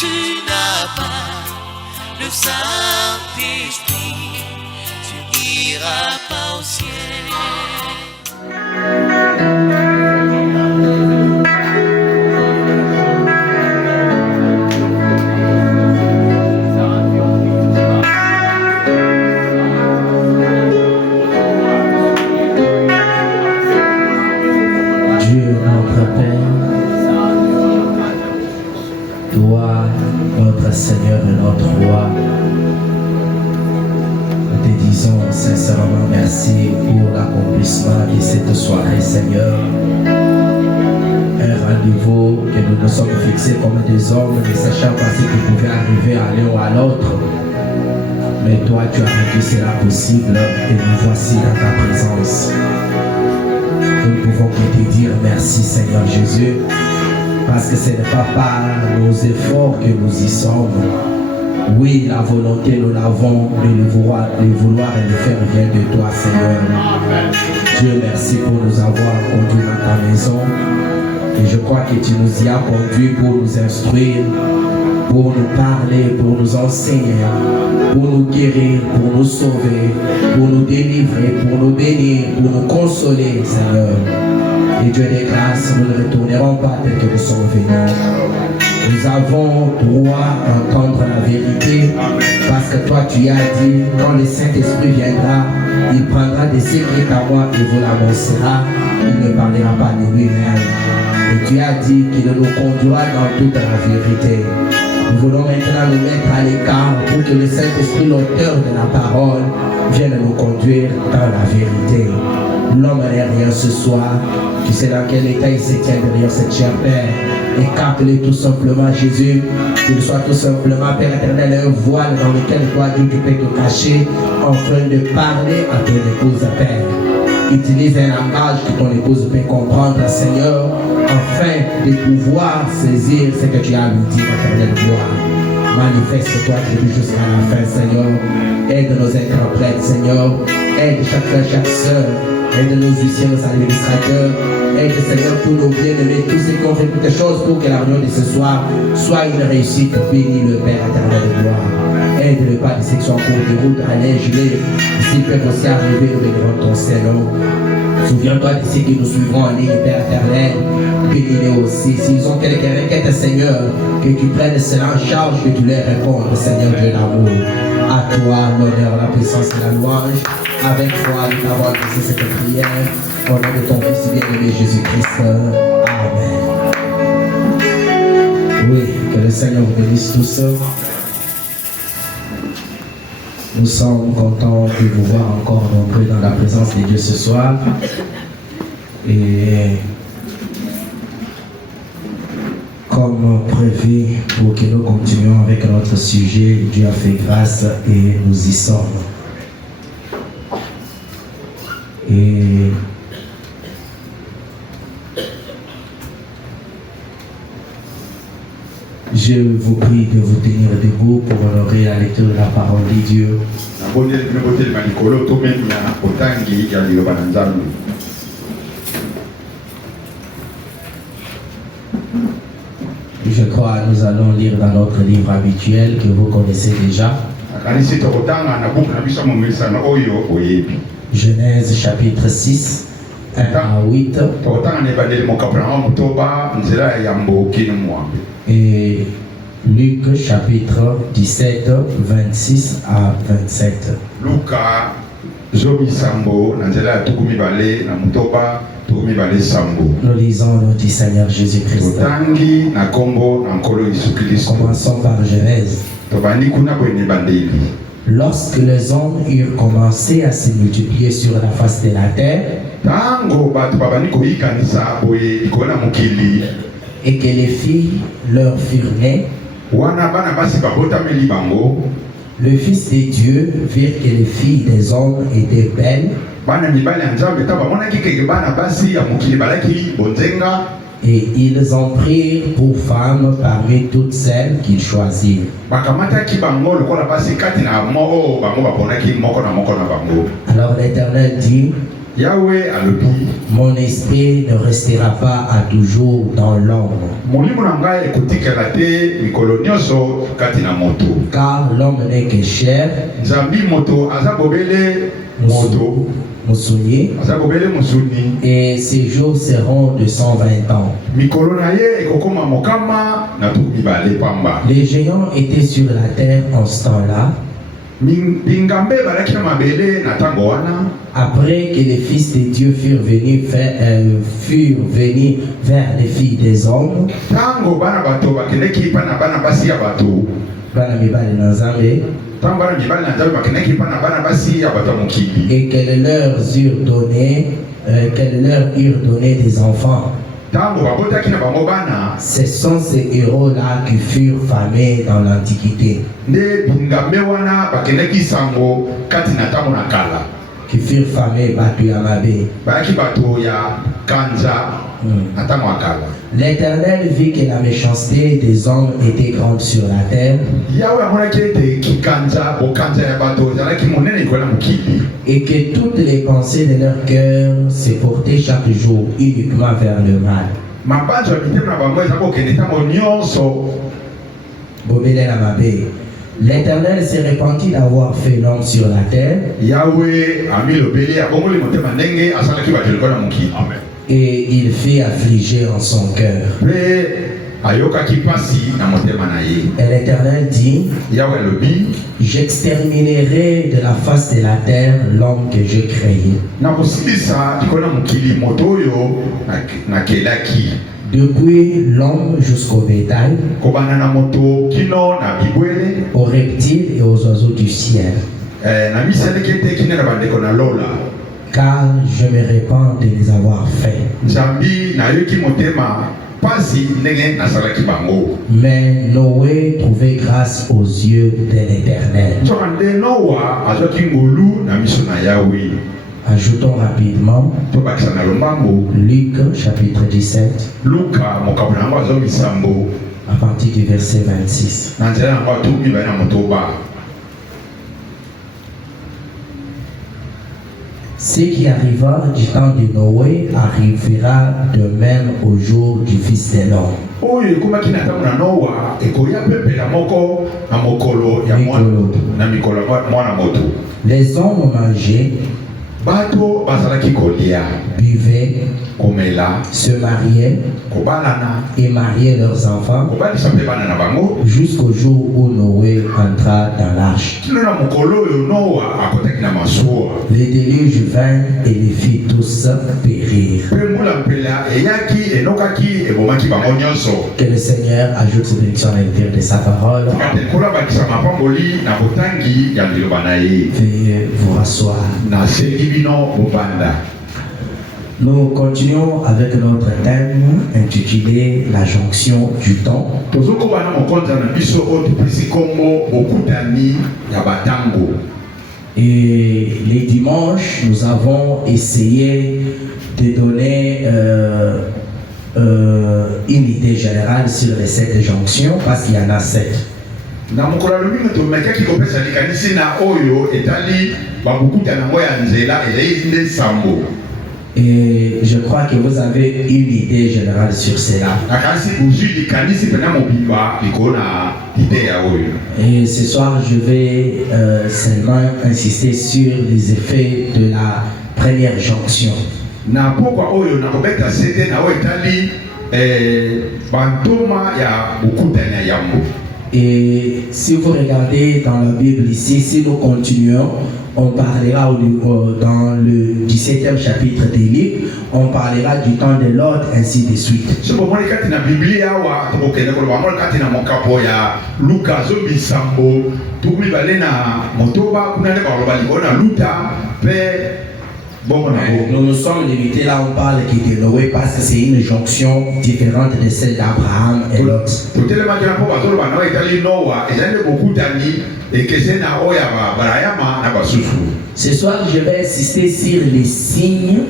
tu n'as pas le Saint-Esprit, tu n'iras pas au ciel. Seigneur et notre roi, nous te disons sincèrement merci pour l'accomplissement de cette soirée, Seigneur. Un rendez-vous que nous nous sommes fixés comme des hommes, ne sachant pas si tu pouvais arriver à l'un ou à l'autre. Mais toi, tu as rendu cela possible et nous voici dans ta présence. Nous ne pouvons que te dire merci, Seigneur Jésus. Parce que ce n'est pas par nos efforts que nous y sommes. Oui, la volonté, nous l'avons de le vouloir et de faire rien de toi, Seigneur. Dieu, merci pour nous avoir conduits dans ta maison. Et je crois que tu nous y as conduits pour nous instruire, pour nous parler, pour nous enseigner, pour nous guérir, pour nous sauver, pour nous délivrer, pour nous bénir, pour nous consoler, Seigneur. Et Dieu des grâces, nous ne retournerons pas tel que nous sommes venus. Nous avons droit à entendre la vérité parce que toi tu as dit, quand le Saint-Esprit viendra, il prendra des secrets à moi et vous l'annoncera. Il ne parlera pas de lui-même. Et tu as dit qu'il nous conduira dans toute la vérité. Nous voulons maintenant nous mettre à l'écart pour que le Saint-Esprit, l'auteur de la parole, vienne nous conduire dans la vérité. L'homme n'est rien ce soir. Tu sais dans quel état il se tient derrière cette chère Père. Écarte-les tout simplement, Jésus. Qu'il soit tout simplement, Père éternel, un voile dans lequel toi, Dieu, tu peux te cacher en train de parler à ton épouse, Père. Utilise un langage que ton épouse peut comprendre, Seigneur, afin de pouvoir saisir ce que tu as à lui dire, éternel gloire. Manifeste-toi, Jésus, jusqu'à la fin, Seigneur. Aide nos interprètes, Seigneur. Aide chaque frère, chaque soeur. Aide nos huissiers, nos administrateurs. Aide, Seigneur, tous nos bien-aimés, tous ceux qui ont fait toutes les choses pour que la réunion de ce soir soit une réussite. Bénis le Père éternel de gloire. Aide-le pas de ceux qui sont en cours de route, allège-les. S'ils peuvent aussi arriver, nous bénirons ton Seigneur. Souviens-toi de ceux qui nous suivront en ligne, Père éternel. Bénis-les aussi. S'ils ont quelques requêtes, Seigneur, que tu prennes cela en charge, que tu leur répondes, Seigneur Dieu d'amour. À toi l'honneur, la puissance et la louange. Avec foi, nous avons adressé cette prière. Au nom de ton Fils bien-aimé Jésus-Christ. Amen. Oui, que le Seigneur vous bénisse tous. Nous sommes contents de vous voir encore nombreux dans la présence de Dieu ce soir. Et comme prévu, pour que nous continuions avec notre sujet, Dieu a fait grâce et nous y sommes. Et je vous prie de vous tenir debout pour honorer la lecture de la parole de Dieu. Je crois que nous allons lire dans notre livre habituel que vous connaissez déjà. Genèse chapitre 6, 1 à 8. Et Luc chapitre 17, 26 à 27. Nous lisons le nom du Seigneur Jésus-Christ. Commençons par Genèse. Lorsque les hommes eurent commencé à se multiplier sur la face de la terre, et que les filles leur furent nées, le Fils de Dieu vit que les filles des hommes étaient belles, et ils en prirent pour femmes parmi toutes celles qu'ils choisirent. Alors l'Éternel dit: Yahweh alobi. Mon esprit ne restera pas à toujours dans l'ombre. Molimo na ngai ekotikela te mikolo nyonso kati na moto. Car l'homme n'est que chair. Nzambi moto aza bobele moto. Musuni. Aza bobele musuni. Et ses jours seront de 120 ans. Mikolo na ye ekokoma mokama na tuku mibale pamba. Les géants étaient sur la terre en ce temps-là. Bingambe balaki na mabele na tango wana. Après que les fils de Dieu furent venus vers les filles des hommes. Tango bana bato bakeneki pa na bana basi ya bato. Bana mibali na Nzambe. Tango bana mibali na Nzambe bakeneki pa na bana basi ya bato mokili. Et qu'elles leur eurent donné des enfants. Ce sont ces héros-là qui furent famés dans l'Antiquité. Qui furent famés Batu Yamabe. L'Éternel vit que la méchanceté des hommes était grande sur la terre. Et que toutes les pensées de leur cœur se portaient chaque jour uniquement vers le mal. L'Éternel s'est repenti d'avoir fait l'homme sur la terre. Et il fit affliger en son cœur. Et l'Éternel dit: j'exterminerai de la face de la terre l'homme que j'ai créé. Depuis l'homme jusqu'au bétail, aux reptiles et aux oiseaux du ciel. Car je me répands de les avoir faits. Mais Noé trouvait grâce aux yeux de l'Éternel. Ajoutons rapidement Luc chapitre 17 à partir du verset 26. Ce qui arriva du temps de Noé arrivera de même au jour du Fils de l'homme. Les hommes mangeaient, buvaient, se mariaient et mariaient leurs enfants jusqu'au jour où Noé entra dans l'arche. Les déluges vinrent et les fit tous périr. Que le Seigneur ajoute ses bénédictions à l'intérieur de sa parole. Veuillez vous rasseoir. Nous continuons avec notre thème intitulé La jonction du temps. Et les dimanches, nous avons essayé de donner une idée générale sur les 7 jonctions, parce qu'il y en a 7. Et je crois que vous avez une idée générale sur cela. Et ce soir, je vais seulement insister sur les effets de la première jonction. Et si vous regardez dans la Bible ici, si nous continuons, on parlera dans le 17e chapitre des Luc, on parlera du temps de l'ordre, ainsi de suite. Nous nous sommes limités là, on parle de Noé parce que c'est une jonction différente de celle d'Abraham et Lot. Ce soir, je vais insister sur les signes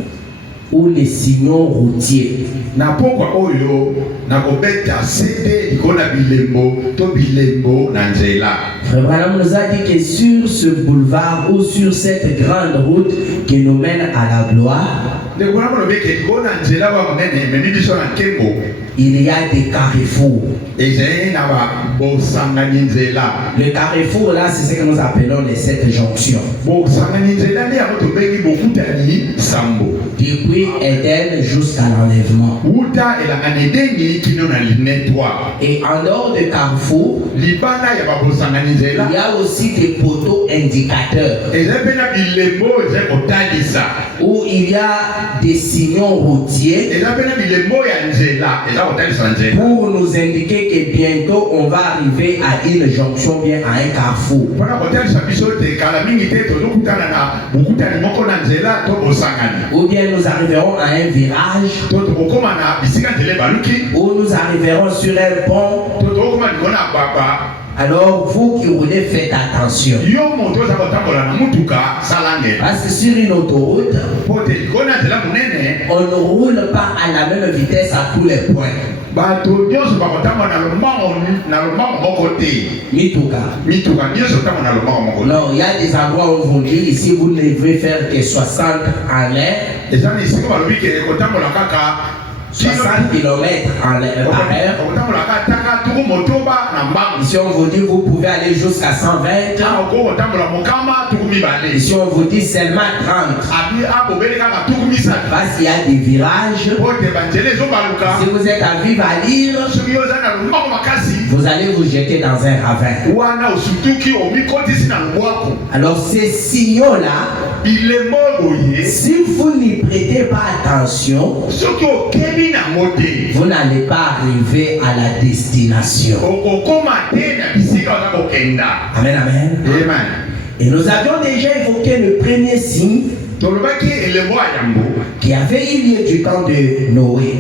ou les signaux routiers. Na pokwa oyo na kobeta sede ikona bilembo to bilembo na nzela. Frère Branham nous a dit que sur ce boulevard ou sur cette grande route qui nous mène à la gloire, il y a des carrefours. Le carrefour là, c'est ce que nous appelons les 7 jonctions. Depuis Éden jusqu'à l'enlèvement. Et en dehors de carrefour, il y a aussi des poteaux indicateurs où il y a des signaux routiers pour nous indiquer que bientôt on va arriver à une jonction, bien à un carrefour. Ou bien nous arriverons à un virage, ou nous arriverons sur un pont. Alors vous qui roulez, faites attention. Parce que sur une autoroute, on ne roule pas à la même vitesse à tous les points. Non, il y a des endroits où vous dites ici vous ne devez faire que 60 en l'air. 60 km par heure. Ici on vous dit vous pouvez aller jusqu'à 120. Ici on vous dit seulement 30. Parce qu'il y a des virages. Si vous êtes à vivre à lire, vous allez vous jeter dans un ravin. Alors ces signaux là, si vous n'y prêtez pas attention, vous n'allez pas arriver à la destination. Amen, amen. Et nous avions déjà évoqué le premier signe qui avait eu lieu du temps de Noé.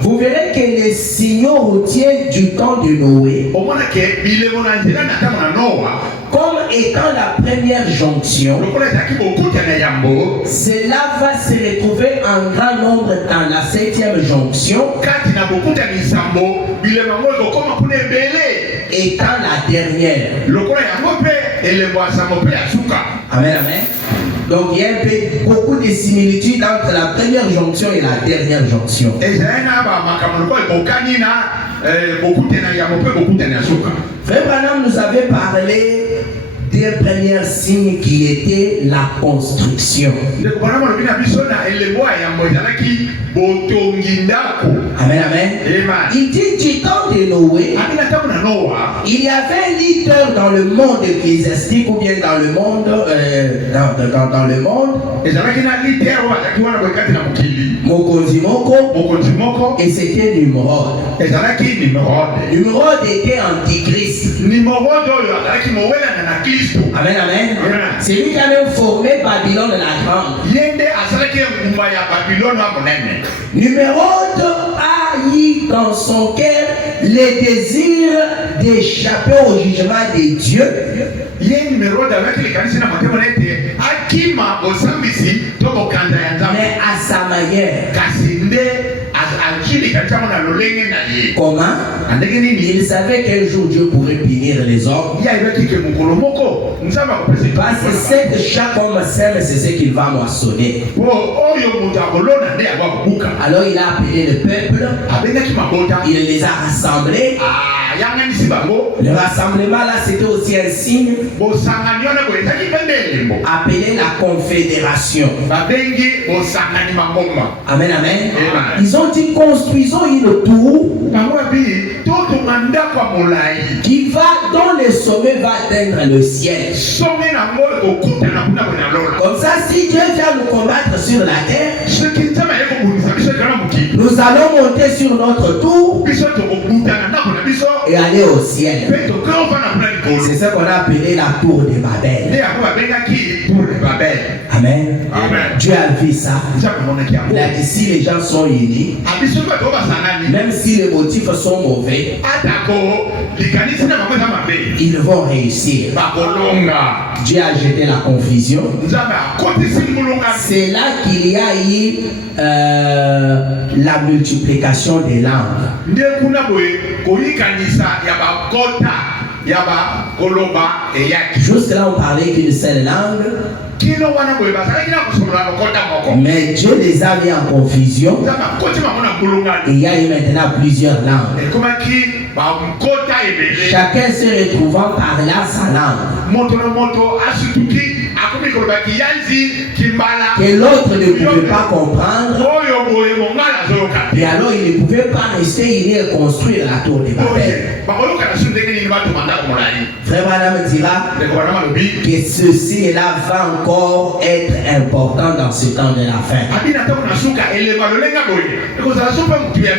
Vous verrez que les signaux routiers du temps de Noé, comme étant la première jonction, cela va se retrouver en grand nombre dans la 7e jonction, étant la dernière. Amen, amen. Donc il y a beaucoup de similitudes entre la première jonction et la dernière jonction. Frère Branham nous avait parlé d'un premier signe qui était la construction. Amen, amen. Il dit du temps de Noé, il y avait un leader dans le monde ecclésiastique ou bien dans le monde, dans le monde. Moko, et c'était Nimrod. Nimrod était antichrist. Amen, amen. C'est lui qui avait formé Babylone la grande. Nimrod a eu dans son cœur le désir d'échapper au jugement de Dieu. Mais à sa manière. Comment? Il savait qu'un jour Dieu pourrait punir les hommes. Parce que chaque homme sème, c'est ce qu'il va moissonner. Alors il a appelé le peuple, il les a rassemblés. Le rassemblement là, c'était aussi un signe appelé la confédération. Amen, amen. Ils ont dit construisons une tour qui va, dont le sommet va atteindre le ciel. Comme ça, si Dieu vient nous combattre sur la terre, Nous allons monter sur notre tour et aller au ciel. C'est ce qu'on a appelé la tour de Babel. Amen. Dieu a vu ça. Il a dit si les gens sont unis, même si les motifs sont mauvais, ils vont réussir. Dieu a jeté la confusion. C'est là qu'il y a eu la multiplication des langues. Jusque là on parlait qu'une seule langue. Mais Dieu les a mis en confusion. Et il y a eu maintenant plusieurs langues. Chacun se retrouvant par là sa langue. Que l'autre ne pouvait pas comprendre. Et alors il ne pouvait pas rester unis et construire la tour de Babel. Frère Madame dira que ceci et là va encore être important dans ce temps de la fin.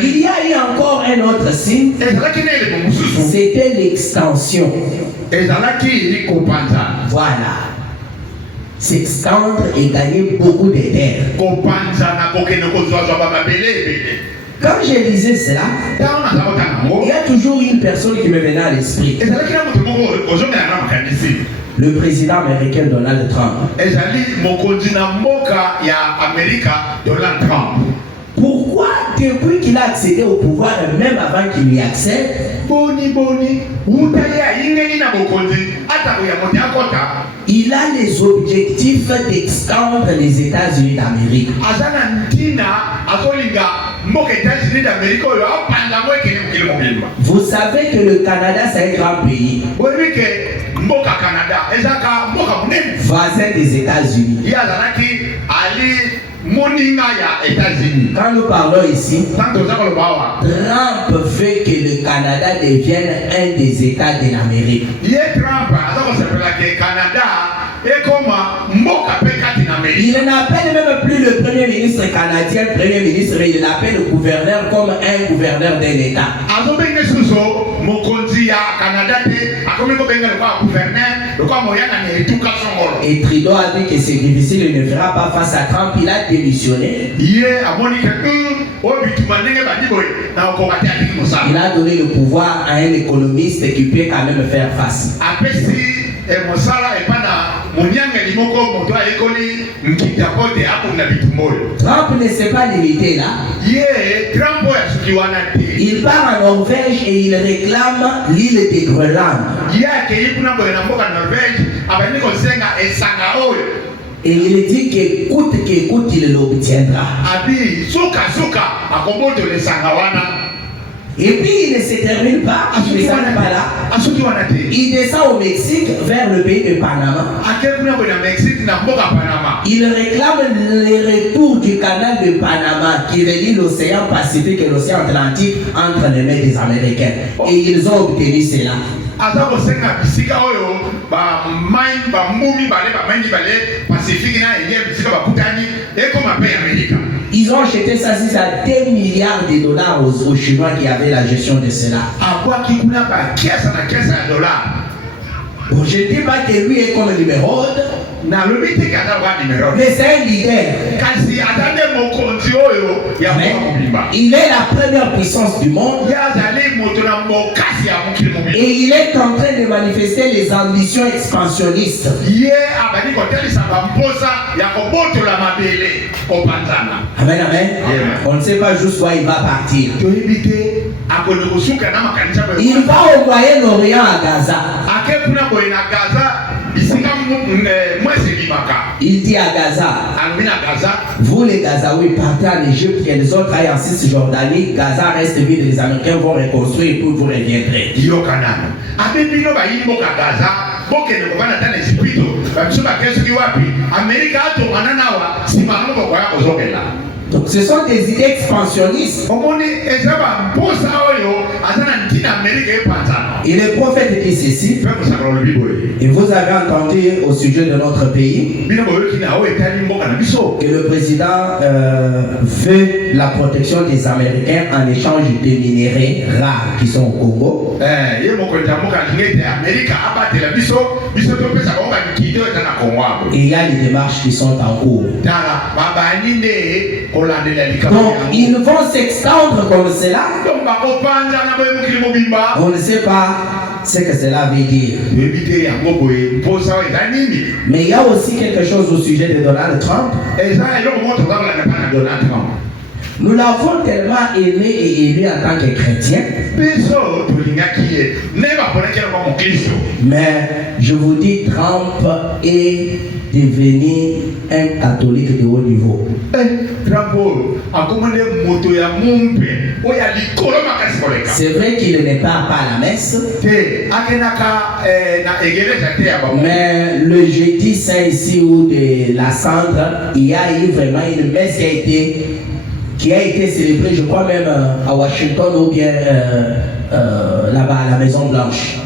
Il y a eu encore un autre signe. C'était l'extension. Voilà. S'extendre et gagner beaucoup de terres. Quand je disais cela, il y a toujours une personne qui me venait à l'esprit. Le président américain Donald Trump. Pourquoi, depuis qu'il a accédé au pouvoir, et même avant qu'il y accède, il a les objectifs d'extendre les États-Unis d'Amérique. Vous savez que le Canada, c'est un grand pays. Voisin des États-Unis. Quand nous parlons ici, Trump veut que le Canada devienne un des États de l'Amérique. Il n'appelle même plus le premier ministre canadien premier ministre, il l'appelle le gouverneur comme un gouverneur d'un État. Et Trudeau a dit que c'est difficile, il ne fera pas face à Trump, il a démissionné. Il a donné le pouvoir à un économiste qui peut quand même faire face. Trump ne s'est pas limité là. Il part en Norvège et il réclame l'île de Groenland. Et il dit qu'écoute, il l'obtiendra. Et puis il ne se termine pas, il ne s'arrête pas là. Il descend au Mexique vers le pays de Panama. Il réclame le retour du canal de Panama qui relie l'océan Pacifique et l'océan Atlantique entre les mains des Américains. Et ils ont obtenu cela. Ils ont acheté ça à 2 milliards de dollars aux Chinois qui avaient la gestion de cela. Bon, je ne dis pas que lui est comme numéro 1, mais c'est un leader. Il est la première puissance du monde. Et il est en train de manifester les ambitions expansionnistes. Amen, amen. On ne sait pas jusqu'où il va partir. Il va au Moyen-Orient à Gaza. Il dit à Gaza, vous les Gazaouis partez en Égypte et les autres aillent en Cisjordanie. Gaza reste vide, les Américains vont reconstruire et puis vous reviendrez. Donc ce sont des idées expansionnistes. Et le prophète dit ceci. Et vous avez entendu au sujet de notre pays que le président veut la protection des Américains en échange des minéraux rares qui sont au Congo. Et il y a des démarches qui sont en cours. Donc ils vont s'extendre comme cela. On ne sait pas ce que cela veut dire. Mais il y a aussi quelque chose au sujet de Donald Trump. Nous l'avons tellement aimé et élu en tant que chrétien. Mais je vous dis, Trump est devenu un catholique de haut niveau. C'est vrai qu'il n'est pas à la messe. Mais le jeudi saint ici ou de la cendre, il y a eu vraiment une messe qui a été célébrée, je crois même à Washington ou bien là-bas à la Maison Blanche.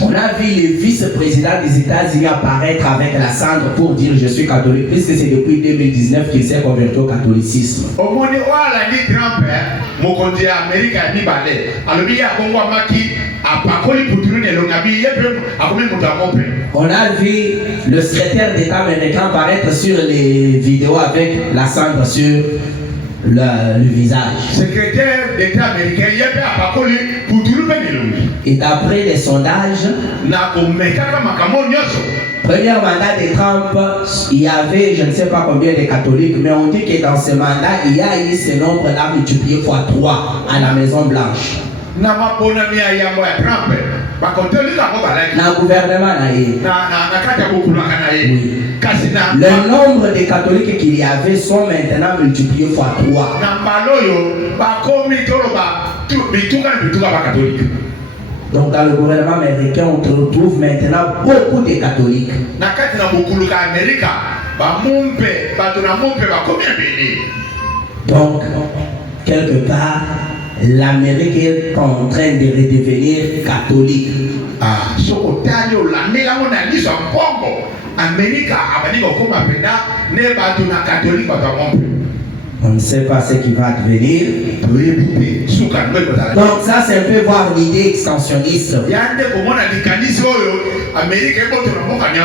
On a vu le vice-président des États-Unis apparaître avec la cendre pour dire je suis catholique, puisque c'est depuis 2019 qu'il s'est converti au catholicisme. On a vu le secrétaire d'État américain apparaître sur les vidéos avec la cendre sur le visage. Et d'après les sondages, premier mandat de Trump, il y avait je ne sais pas combien de catholiques, mais on dit que dans ce mandat, il y a eu ce nombre-là multiplié x 3 à la Maison Blanche. Na gouvernement oui. Le nombre de catholiques qu'il y avait sont maintenant multipliés x 3. Donc dans le gouvernement américain, on retrouve maintenant beaucoup de catholiques. Donc, quelque part, l'Amérique est en train de redevenir catholique. On ne sait pas ce qui va advenir. Donc ça, c'est un peu voir l'idée extensionniste.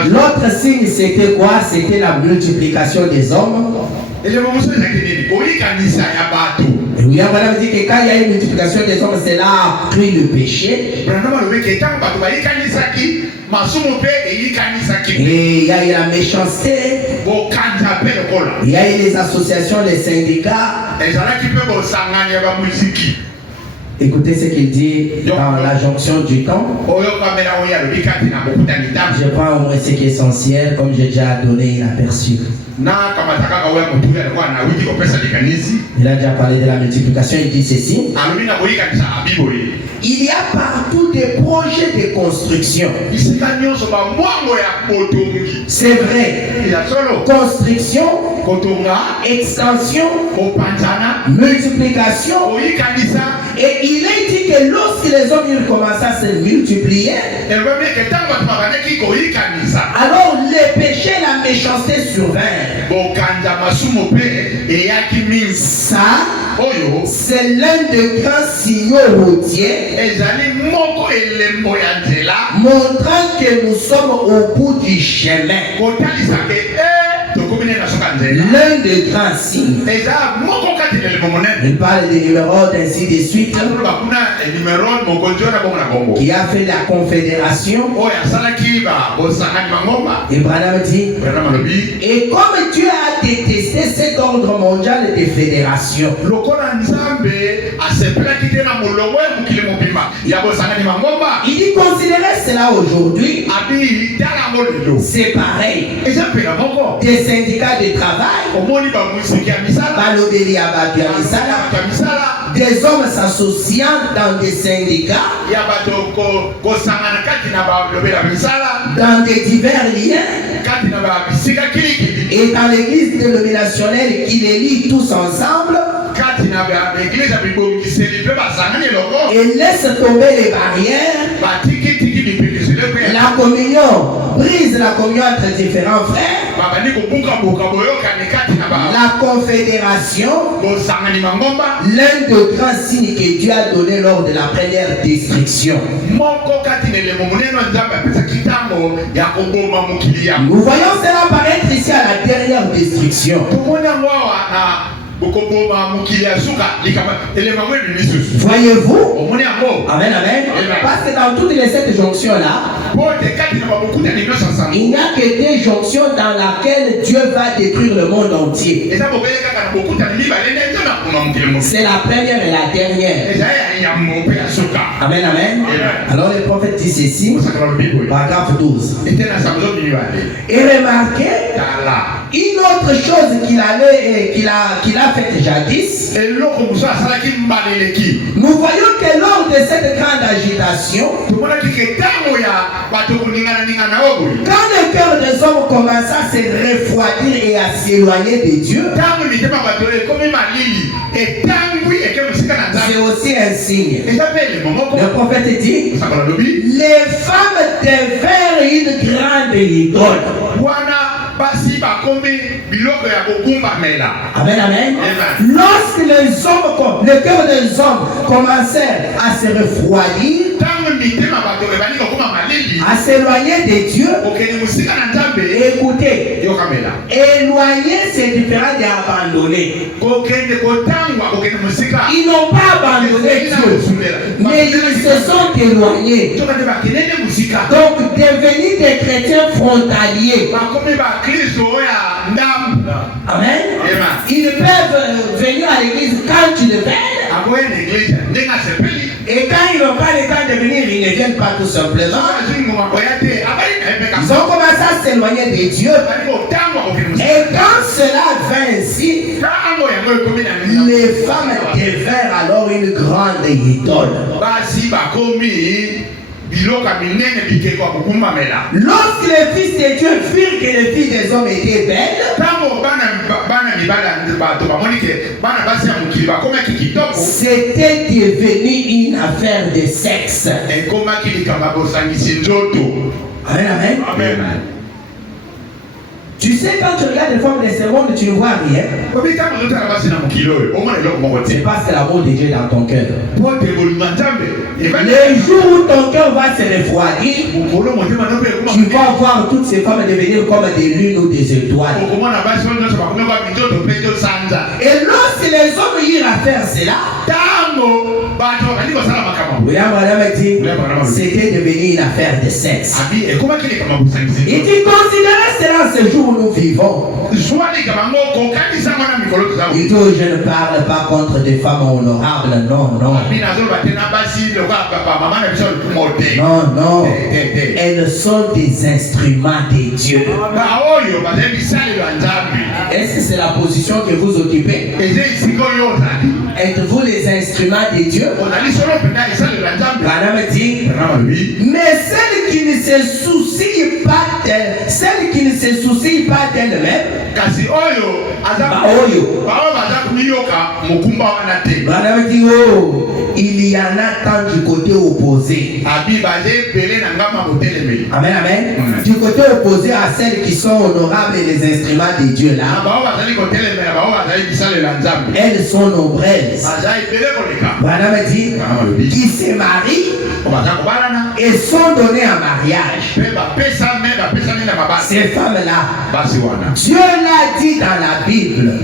L'autre signe, c'était quoi? C'était la multiplication des hommes. Et oui, on va dire que quand il y a une multiplication des hommes, c'est là a pris le péché. Et il y a eu la méchanceté. Il y a eu les associations, les syndicats. Écoutez ce qu'il dit dans la jonction du temps. Je prends au moins ce qui est essentiel, comme j'ai déjà donné un aperçu. Il a déjà parlé de la multiplication, il dit ceci. Il y a partout des projets de construction. C'est vrai. Construction, extension, multiplication. Et il est dit que lorsque les hommes commencent à se multiplier, alors les péchés et la méchanceté survinrent. Ça, c'est l'un des grands signaux routiers montrant que nous sommes au bout du chemin. L'un des grands signes. Il parle des numéros ainsi de suite. Qui a fait la confédération. Et Branham dit. Et comme Dieu a détesté cet ordre mondial de fédération, il dit considérez cela aujourd'hui. C'est pareil. Des syndicats de travail, des hommes s'associant dans des syndicats, dans des divers liens, et dans l'église dénominationnelle qui les lie tous ensemble. et laisse tomber les barrières. La communion, brise la communion entre différents frères. La confédération, l'un des grands signes que Dieu a donné lors de la première destruction. Nous voyons cela apparaître ici à la dernière destruction. Voyez-vous? Amen, amen. Parce que dans toutes les 7 jonctions-là, il n'y a que des jonctions dans lesquelles Dieu va détruire le monde entier. C'est la première et la dernière. Amen, amen. Alors le prophète dit ceci, paragraphe 12. Et remarquez une autre chose qu'il a faite jadis. Nous voyons que lors de cette grande agitation, quand le cœur des hommes commence à se refroidir et à s'éloigner de Dieu, c'est aussi un signe. Le prophète dit, les femmes devinrent une grande idole. Amen, amen. Lorsque le cœur des hommes commençait à se refroidir, à s'éloigner de Dieu, écoutez, éloigner c'est différent d'abandonner. Ils n'ont pas abandonné Dieu, mais ils se sont éloignés. Donc devenir des chrétiens frontaliers. Amen. Ils peuvent venir à l'église quand ils le veulent. Et quand ils n'ont pas le temps de venir, ils ne viennent pas tout simplement. Ils ont commencé à s'éloigner de Dieu. Et quand cela vint ainsi, les femmes devinrent alors une grande idole. Lorsque les fils de Dieu virent que les filles des hommes étaient belles, c'était devenu une affaire de sexe. Amen, amen. Amen. Tu sais, quand tu regardes les femmes de ce monde, tu ne vois rien. C'est parce que l'amour de Dieu est dans ton cœur. Le jour où ton cœur va se refroidir, tu vas voir toutes ces femmes devenir comme des lunes ou des étoiles. Et lorsque les hommes irent à faire cela, William Branham dit, c'était devenu une affaire de sexe. Et tu considérais cela ce jour où nous vivons. Il dit, je ne parle pas contre des femmes honorables, non, non. Non, non. Elles sont des instruments de Dieu. Est-ce que c'est la position que vous occupez? Êtes-vous les instruments de Dieu? Branham dit, mais celles qui ne se soucient pas d'elles-mêmes, Branham dit, oh, il y en a tant du côté opposé. Amen, amen. Du côté opposé à celles qui sont honorables et les instruments de Dieu là, elles sont nombreuses. Branham dit, qui se marient et sont donnés en mariage. Ces femmes-là, Dieu l'a dit dans la Bible.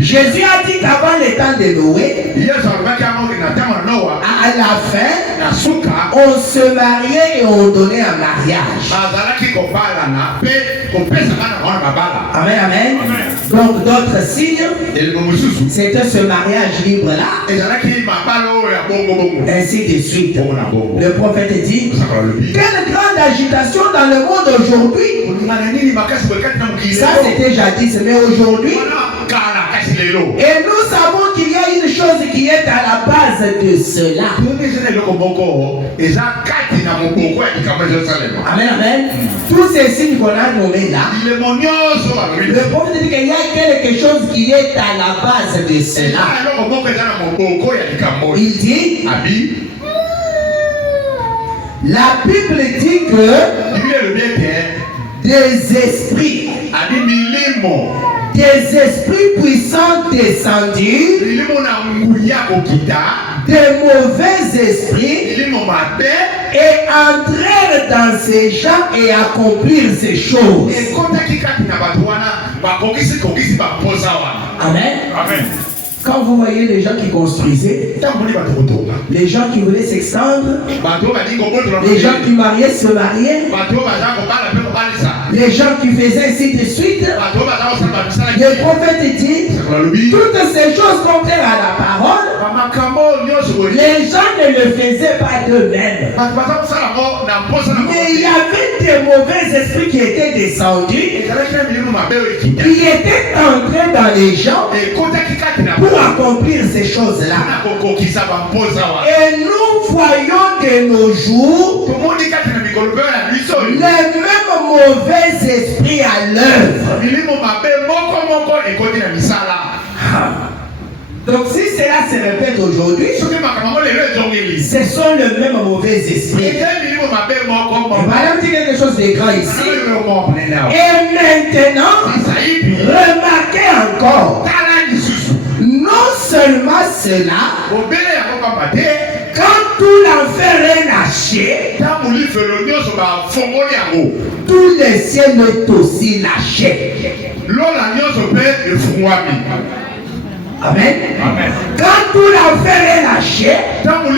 Jésus a dit qu'avant le temps de Noé, à la fin, on se mariait et on donnait un mariage. Amen, amen. Donc d'autres signes, c'était ce mariage libre-là. Ainsi de suite. Le prophète dit, quelle grande agitation dans le monde aujourd'hui. Ça c'était jadis, mais aujourd'hui, et nous savons qu'il y a une chose qui qui est à la base de cela. Amen, amen. Tous ces signes qu'on a nommés là, le prophète dit qu'il y a quelque chose qui est à la base de cela. Il dit, la Bible dit que des esprits puissants descendus, des mauvais esprits, et entrèrent dans ces gens et accomplirent ces choses. Amen. Amen. Quand vous voyez les gens qui construisaient, les gens qui voulaient s'extendre, les gens qui mariaient se mariaient, les gens qui faisaient ainsi de suite, le prophète dit, toutes ces choses contraires à la parole, les gens ne le faisaient pas d'eux-mêmes. Mais il y avait des mauvais esprits qui étaient descendus, qui étaient entrés dans les gens pour accomplir ces choses-là. Et nous voyons de nos jours les mêmes mauvais esprits à l'œuvre. Donc si cela se répète aujourd'hui, ce sont les mêmes mauvais esprits. Madame dit quelque chose de grand ici. Et maintenant, remarquez encore, non seulement cela, quand tout l'enfer est lâché, tout le ciel est aussi lâché. Amen. Amen. Quand tout l'enfer est lâché, tout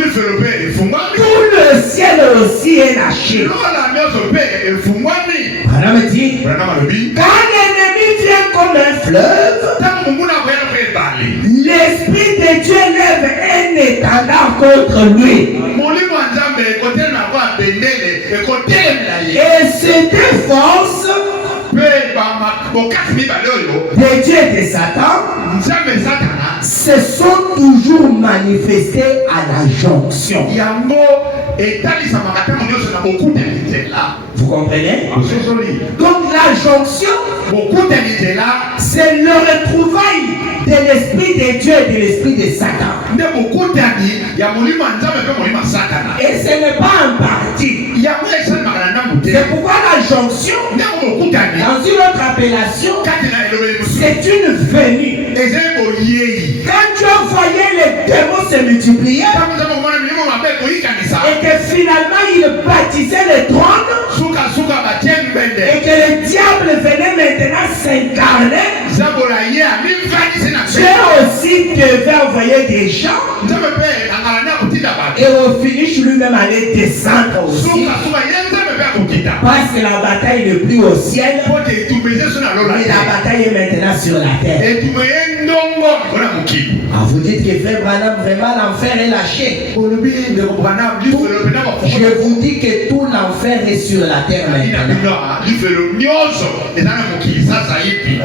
le ciel aussi est lâché. Madame dit, quand l'ennemi vient comme un fleuve, l'Esprit de Dieu lève un étendard contre lui. Et se défonce de Dieu et de Satan se sont toujours manifestés à la jonction. Vous comprenez? Donc la jonction, c'est le retrouvaille de l'Esprit de Dieu et de l'Esprit de Satan. Et ce n'est pas un parti. C'est pourquoi la jonction, dans une autre appellation, c'est une venue. Quand tu voyais les démons se multiplier et que finalement ils bâtissaient les trônes et que le diable venait maintenant s'incarner, Dieu aussi devait envoyer des gens et au finish lui-même allait descendre aussi. Parce que la bataille n'est plus au ciel, mais la bataille est maintenant sur la terre. Ah, vous dites que frère Branham, vraiment l'enfer est lâché. Je vous dis que tout l'enfer est sur la terre maintenant.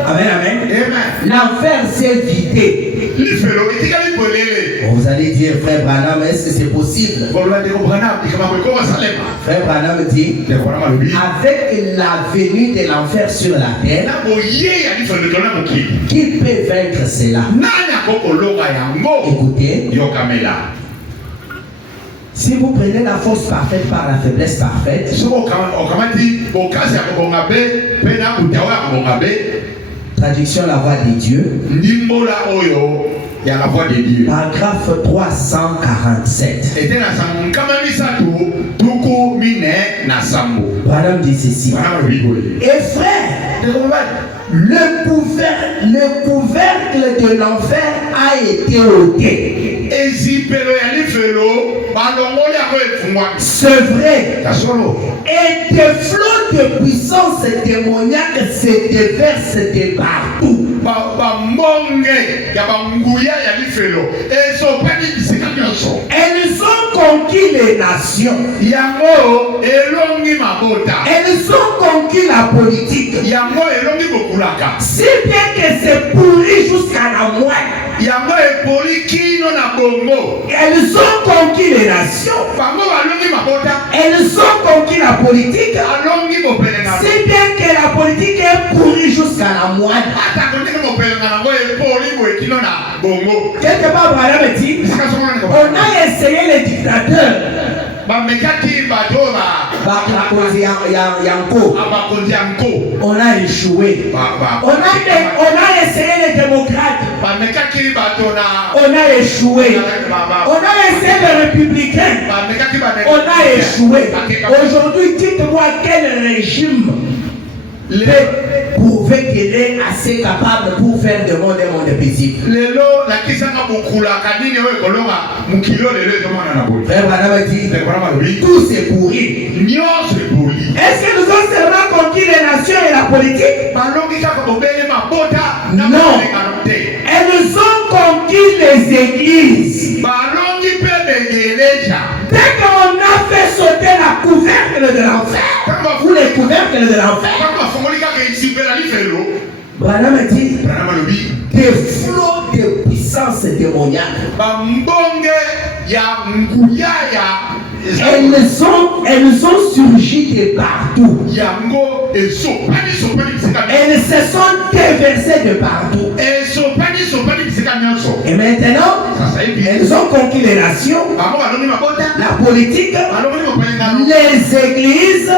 Amen, amen. L'enfer s'est vidé. Vous allez dire, frère Branham, est-ce que c'est possible? Frère Branham dit, avec la venue de l'enfer sur la terre, qui peut vaincre cela? Écoutez, si vous prenez la force parfaite par la faiblesse parfaite, traduction la voix de Dieu, paragraphe 347. Madame dit ceci. Et frère, le couvercle de l'enfer a été ôté. C'est vrai. Et des flots de puissance démoniaque se déversent de partout. Elles ont conquis les nations. Elles ont conquis la politique. Si bien que c'est pourri jusqu'à la moelle. Elles ont conquis les nations. Elles ont conquis la politique. Si bien que la politique est pourrie jusqu'à la moelle. Quelque part, Branham dit, on a essayé les dictateurs. On a échoué. On a essayé les démocrates. On a échoué. On a essayé les républicains. On a échoué. Aujourd'hui, dites-moi quel régime pouvait qu'il est assez capable pour faire de monde un monde paisible. Frère Branham dit, tout c'est pourri. Est-ce que nous avons seulement conquis les nations et la politique? Non. Elles ont conquis les églises. Dès qu'on a fait sauter la couvercle de l'enfer, ou les couvercles de l'enfer, Branham dit, des flots de puissance démoniaque. Elles ont surgi de partout. Elles se sont déversées de partout. Et maintenant, elles ont conquis les nations, la politique, les églises,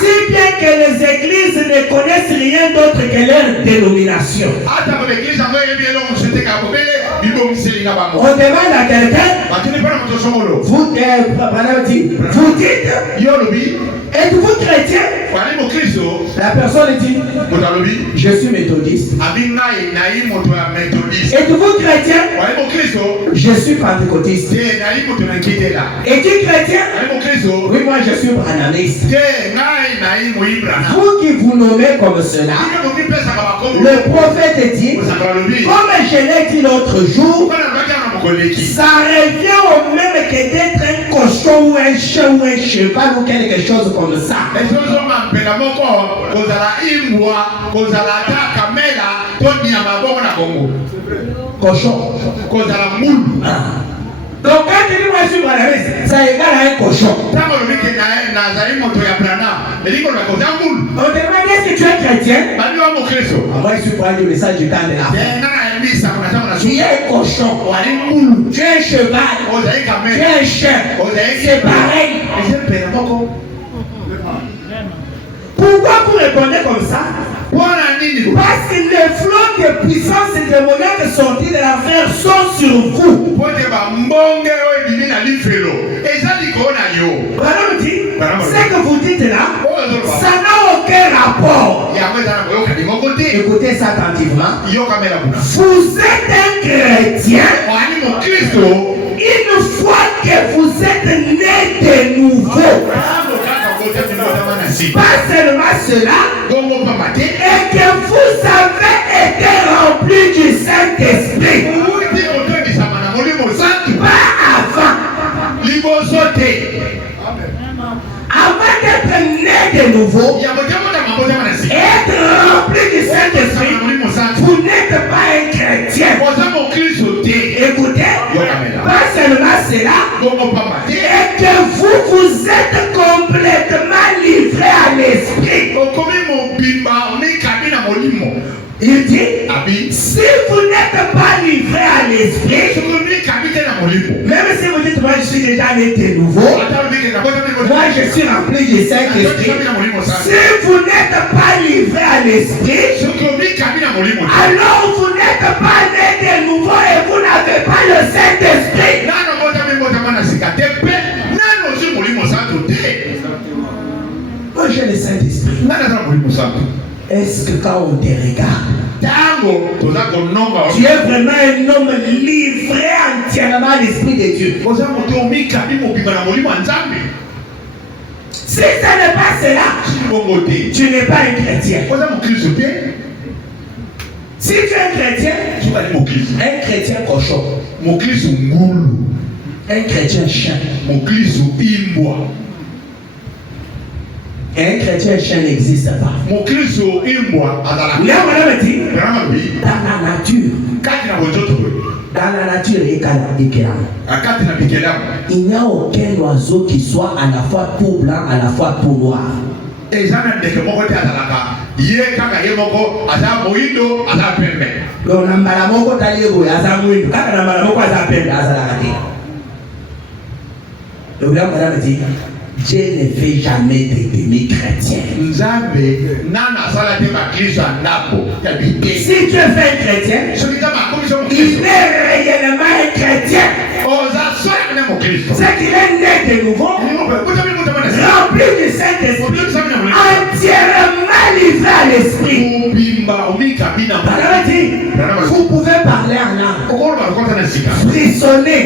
si bien que les églises ne connaissent rien d'autre que leur dénomination. On demande à quelqu'un, vous dites, êtes-vous chrétien? La personne dit, je suis méthodiste. Êtes-vous chrétien? Je suis pentecôtiste. Es-tu chrétien? Oui, moi je suis branhamiste. Vous qui vous nommez comme cela, le prophète dit, comme je l'ai dit l'autre jour, ça revient au même que d'être un cochon ou un chien ou un cheval ou quelque chose comme ça. Cochon. Donc quand tu dis moi je suis branhamiste, ça égale à un cochon. On te demande est-ce que tu es chrétien? Moi je suis pour le message du camp de la foi. Tu es un cochon, tu es un cheval, tu es un chien, c'est pareil. Pourquoi vous répondez comme ça? Parce que les flots de puissance démoniaque sortis de l'enfer sont sur vous. Branham dit, ce que vous dites là, ça n'a aucun rapport. Écoutez ça attentivement. Vous êtes un chrétien. Une fois que vous êtes né de nouveau. Pas seulement cela, et que vous avez été rempli du Saint-Esprit. Pas avant. Avant d'être né de nouveau, être rempli du Saint-Esprit, vous n'êtes pas un chrétien. Écoutez, pas seulement cela, et que vous êtes complètement livré à l'esprit. Il dit, si vous n'êtes pas livré à l'esprit, même si vous dites moi je suis déjà né de nouveau, moi je suis rempli du Saint-Esprit, si vous n'êtes pas livré à l'esprit, alors vous n'êtes pas né de nouveau et vous n'avez pas le Saint-Esprit. Moi j'ai le Saint-Esprit. Est-ce que quand on te regarde, tu es vraiment un homme livré entièrement à l'Esprit de Dieu? Si ce n'est pas cela, tu n'es pas un chrétien. Si tu es un chrétien, un chrétien cochon, un chrétien chien, un chrétien chien n'existe pas. Là, on a dit, dans la nature, Dans la nature, il n'y a aucun oiseau qui soit à la fois tout blanc, à la fois tout noir. Dieu ne fait jamais des demi-chrétiens. Si Dieu fait un chrétien, il est réellement un chrétien. C'est qu'il est né de nouveau, rempli du Saint-Esprit, entièrement livré à l'Esprit. Vous pouvez parler en langue, frissonner,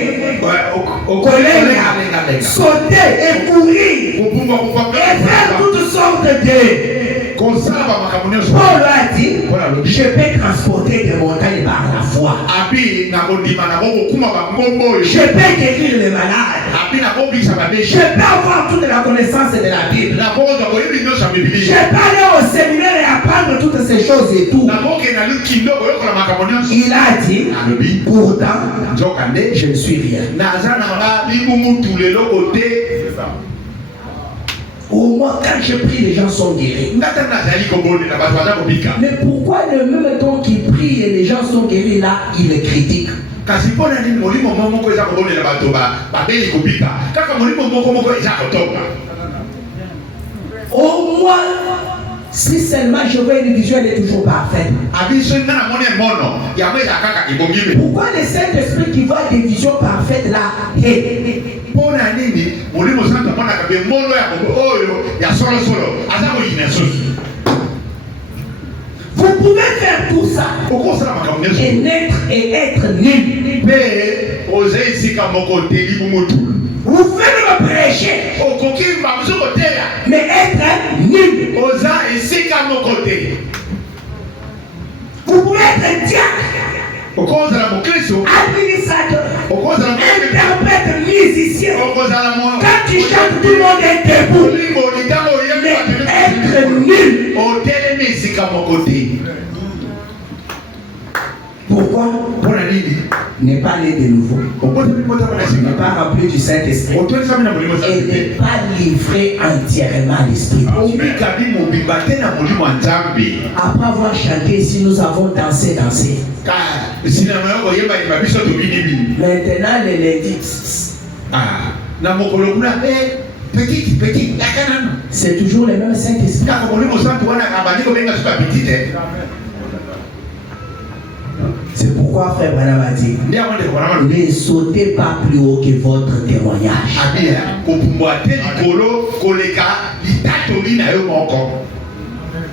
colère, sauter et courir, et faire toutes sortes de... Paul a dit, je peux transporter des montagnes par la foi. Je peux guérir les malades. Je peux avoir toute la connaissance de la Bible. Je peux aller au séminaire et apprendre toutes ces choses et tout. Il a dit, pourtant, je ne suis rien. Au moins, quand je prie, les gens sont guéris. Mais pourquoi le même temps qu'il prie et les gens sont guéris, là, il les critique? Au moins, si seulement je vois une vision, elle est toujours parfaite. Pourquoi le Saint-Esprit qui voit des visions parfaites là, vous pouvez faire tout ça et naître et être nul. Vous pouvez me prêcher, mais être nul. Vous pouvez être diacre, administrateur, interprète, musicien. Quand tu chantes, tout le monde est debout. Mais être nul. Pourquoi? N'est pas né de nouveau, n'est pas rempli du Saint-Esprit, et n'est pas livré entièrement à l'Esprit. Après avoir chanté ici, nous avons dansé. Maintenant, les lundis, c'est toujours le même Saint-Esprit. C'est pourquoi frère Branham a dit, ne sautez pas plus haut que votre témoignage.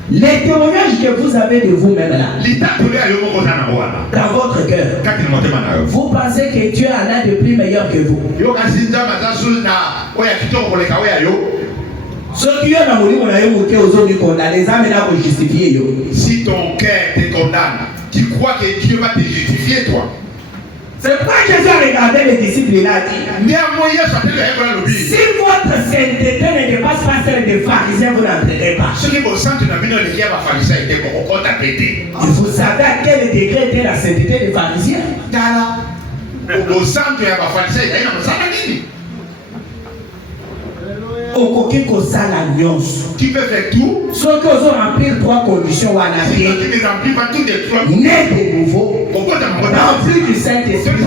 Les témoignages que vous avez de vous-même là, dans votre cœur, vous pensez que Dieu en a de plus meilleur que vous. Ceux qui ont les âmes là pour justifier. Si ton cœur te condamne, tu crois que Dieu va te justifier toi? C'est pourquoi Jésus a regardé les disciples et a dit, si votre sainteté ne dépasse pas celle des pharisiens, vous n'entrerez pas. Et vous savez à quel degré était la sainteté des pharisiens? Qui peut faire tout? Ceux qui ont rempli 3 conditions ou à la vie, né de nouveau, rempli du Saint-Esprit,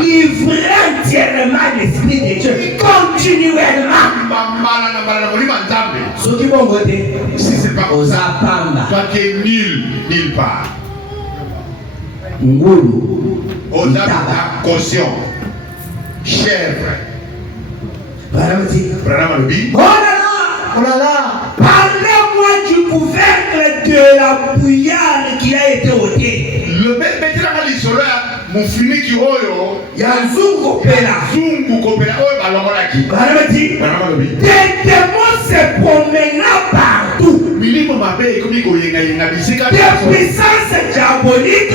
livré entièrement l'Esprit de Dieu, continuellement. Ceux qui vont voter, si c'est pas aux apamba, toi qui es nul, nulle part. Ngoulou, aux caution, chèvre. Branham dit, Oh là là, parlez-moi du couvercle de la bouillarde qui a été ôté. Le bête là il sera mon fini qui oyo ya zungu pela balongolaki. Branham dit, des démons se promenant partout. Des puissances diaboliques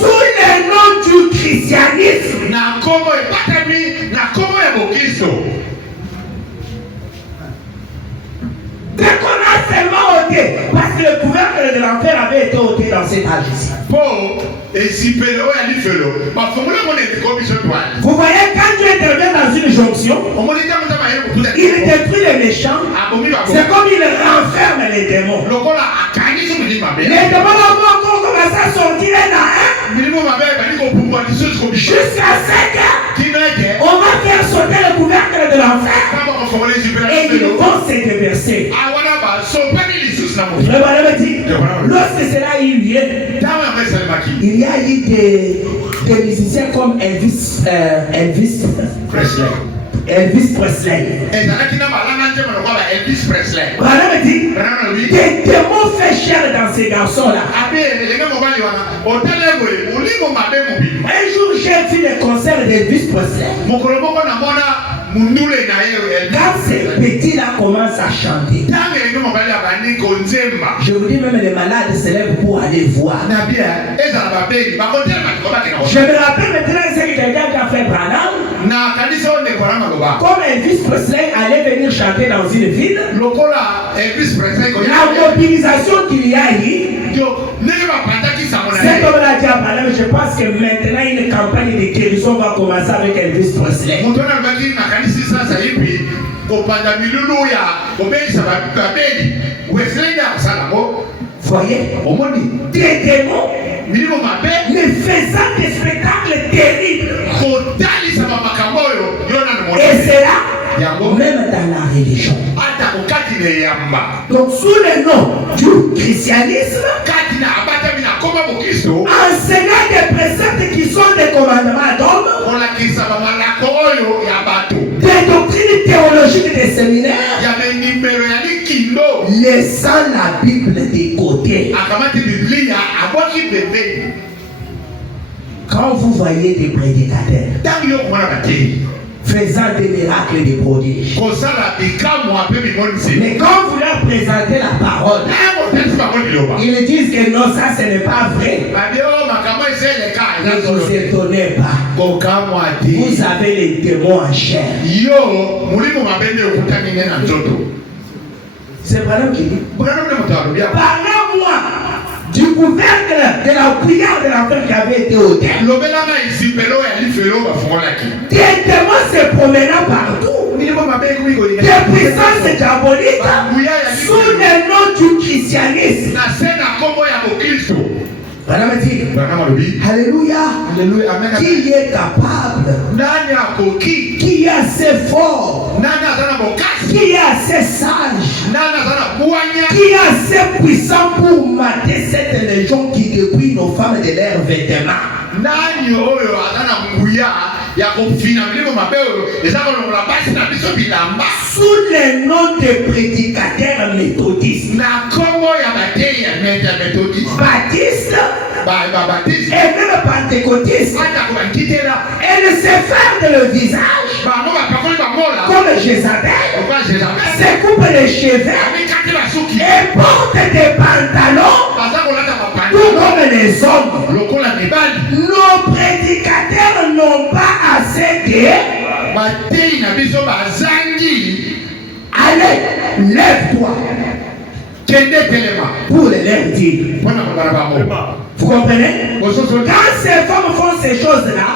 sous le nom du christianisme. Dès qu'on a seulement ôté, parce que le couvercle de l'enfer avait été ôté dans cet âge ici. Vous voyez, quand Dieu intervient dans une jonction, il détruit les méchants. C'est comme il renferme les démons. Les démons vont commencer à sortir un à un jusqu'à 5 heures. On va faire sauter le couvercle de l'enfer et ils vont se déverser. Lorsque cela a eu lieu, il y a eu des musiciens comme Elvis Presley. Branham dit, des démons fait chair dans ces garçons-là. Un jour, j'ai vu le concert d'Elvis Presley. Quand ces petits-là commencent à chanter, je vous dis, même les malades se lèvent pour aller voir. Je me rappelle maintenant ce que quelqu'un a fait Branham. Comme Elvis Presley allait venir chanter dans une ville, la mobilisation qu'il y a eu, cet homme-là dit à Branham, je pense que maintenant une campagne de guérison va commencer avec Elvis Presley. Voyez, des démons, mais faisant des spectacles terribles. Et c'est là, même dans la religion. Donc sous le nom du christianisme, enseignant des préceptes qui sont des commandements d'hommes, des doctrines théologiques des séminaires, laissant la Bible de côté. Quand vous voyez des prédicateurs faisant des miracles et des prodiges, mais quand vous leur présentez la parole, ils disent que non, ça ce n'est pas vrai. Ne vous étonnez pas. Vous avez les démons en chair. C'est Branham qui dit, parlez-moi du couvercle de la cuillère de l'enfer qui avait été ôté. Des démons se promenant partout. Des puissances diaboliques sous le nom du christianisme. Branham dit, alléluia, qui est capable, qui est assez fort, qui est assez sage, qui est assez puissant pour mater cette légion qui dépouille nos femmes de leurs vêtements. Sous le nom de prédicateurs méthodistes, baptistes et même pentecôtistes, et de se faire le visage comme Jézabel, se coupe les cheveux et porte des pantalons tout comme les hommes. Nos prédicateurs n'ont pas assez de allez, lève-toi pour les leur dire. Vous comprenez? Quand ces femmes font ces choses-là,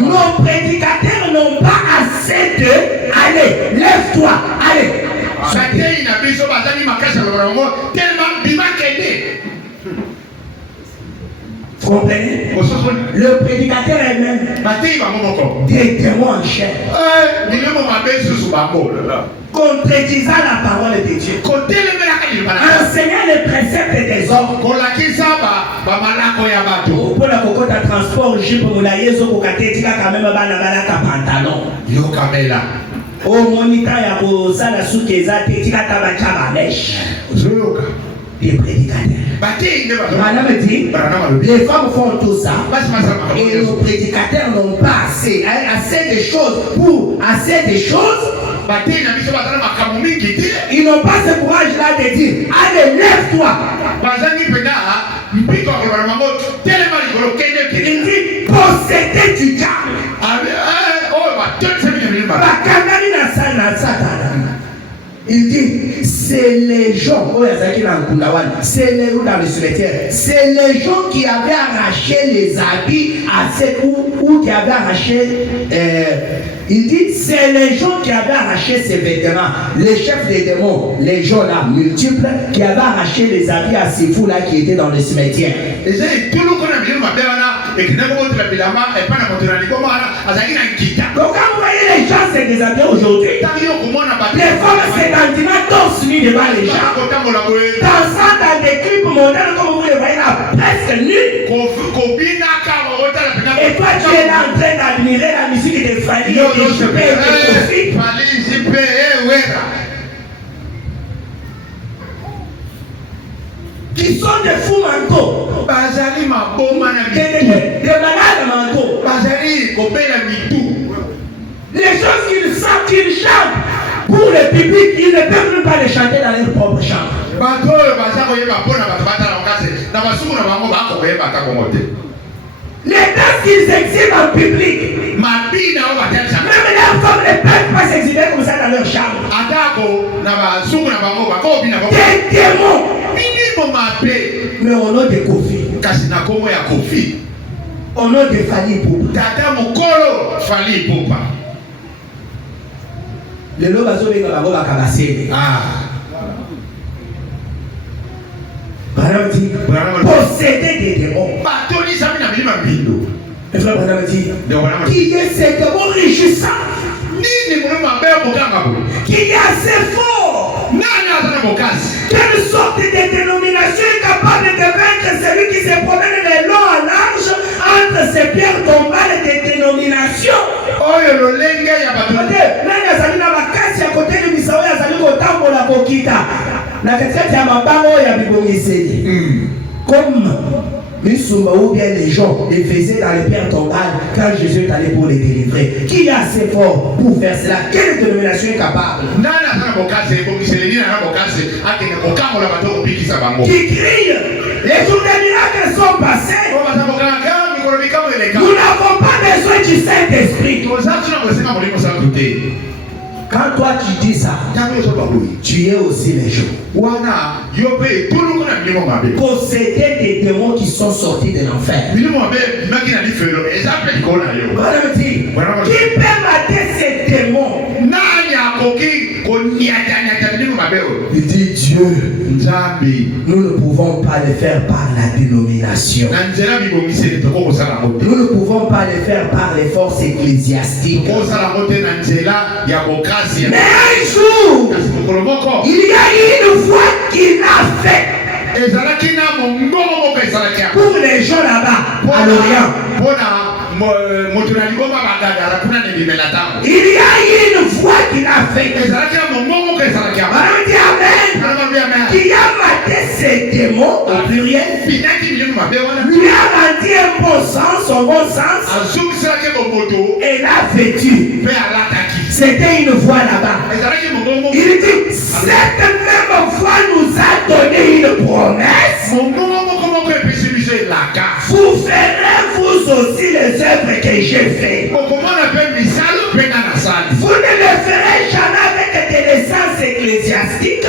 nos prédicateurs n'ont pas assez de allez, lève-toi, allez. Vous comprenez? Le prédicateur est-même des démons en chair, contredisant la parole de Dieu, enseignant les préceptes des hommes. Pour la cocotte à transport, je peux vous la yezo pour quand même banana pantalon. Au moniteur, il y a pour ça la souke tika tabacha mèche. Des prédicateurs. Madame dit, les femmes font tout ça et nos prédicateurs n'ont pas assez de choses pour assez de choses. Ils n'ont pas ce courage-là de dire, allez, lève-toi. Il dit, posséder du diable. Il Il dit, c'est les gens, c'est les roues dans le cimetière, c'est les gens qui avaient arraché les habits à cette ou qui avaient arraché, il dit, c'est les gens qui avaient arraché ces vêtements, les chefs des démons, les gens là, multiples, qui avaient arraché les habits à ces fous là qui étaient dans le cimetière. Donc quand vous voyez les gens se déshabiller aujourd'hui, les femmes se dandinent torse nu devant les gens, dansant dans des clips modernes comme vous les voyez là, presque nus. Et toi tu es là en train d'admirer la musique de Fali et de Juppé et de Kofi, qui sont des fous manteaux, des malades manteaux. Les choses qu'ils savent, qu'ils chantent pour le public, ils ne peuvent même pas les chanter dans leur propre chant. Les danses qu'ils exhibent en public, même les femmes ne peuvent pas s'exhiber comme ça dans leur chambre. Des démons. Mais au nom de Kofi, au nom de Fali Poupa, le lot va sauver la robe à Kabasé. Posséder des démons. Le frère Branham dit qu'il y ait ces démons réjouissants, qu'il y a assez fort, quelle sorte de dénomination est capable de vaincre celui qui se promène de long en large entre ces pierres tombales de dénomination. Comme Missouma ou bien les gens les faisaient dans les pierres tombales quand Jésus est allé pour les délivrer. Qui est assez fort pour faire cela? Quelle dénomination est capable? Qui crie, les jours des miracles sont passés. Nous n'avons pas besoin du Saint-Esprit. Quand toi tu dis ça, tu es aussi les gens. Posséder des démons qui sont sortis de l'enfer. Qui peut mater ces démons? Il dit Dieu, nous ne pouvons pas le faire par la dénomination. Nous ne pouvons pas le faire par les forces ecclésiastiques. Mais un jour, il y a une voix qui l'a fait pour les gens là-bas à l'Orient. Il y a une voix qui l'a fait. Qui a maté ses démons au pluriel, lui a rendu un bon sens, son bon sens, et l'a vêtu. C'était une voix là-bas. Il dit, cette même voix nous a donné une promesse. Vous ferez vous aussi les œuvres que j'ai faites. Vous ne le ferez jamais avec des naissances ecclésiastiques.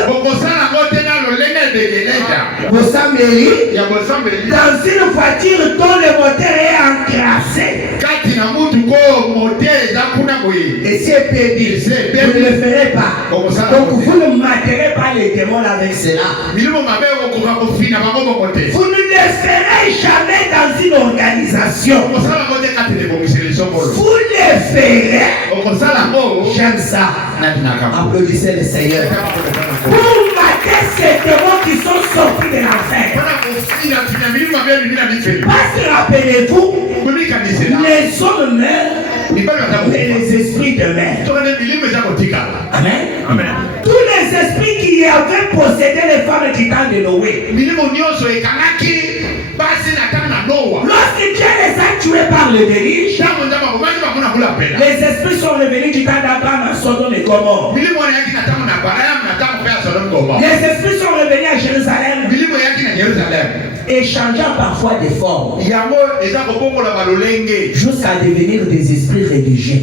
Dans une voiture dont le moteur est encrassé. Et c'est pénible. Vous ne le ferez pas. Donc vous ne materez pas les démons avec cela. Vous ne le ferez jamais dans une organisation. Vous le ferez. J'aime ça. Applaudissez le Seigneur. Pour mater ces démons qui sont sortis de l'enfer. Parce que rappelez-vous, les hommes meurent et les esprits demeurent. Amen. Amen. Tous les esprits qui avaient possédé les femmes du temps de Noé, lorsque Dieu les a tués par le déluge, les esprits sont revenus du temps d'Abraham à Sodome et Gomorrhe. Les esprits sont revenus à Jérusalem et changeant parfois des formes jusqu'à devenir des esprits religieux.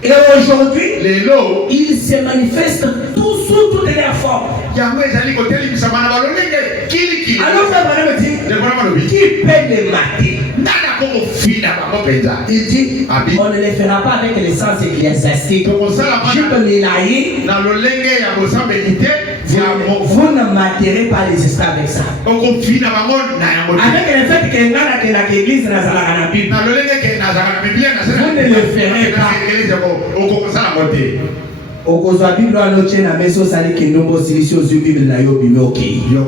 Et aujourd'hui, il se manifeste tout sous toutes les formes. Alors, frère, qui peut les mater? Il dit, on ne les fera pas avec les sens ecclésiastiques. Je peux les naïr. Vous ne materez pas les esprits avec ça. Avec le fait que l'église n'a pas la Bible, vous ne le ferez pas. Okozwa Bible anoche na meso sali ke nombo silisio zu Bible na yo bimoki. Vous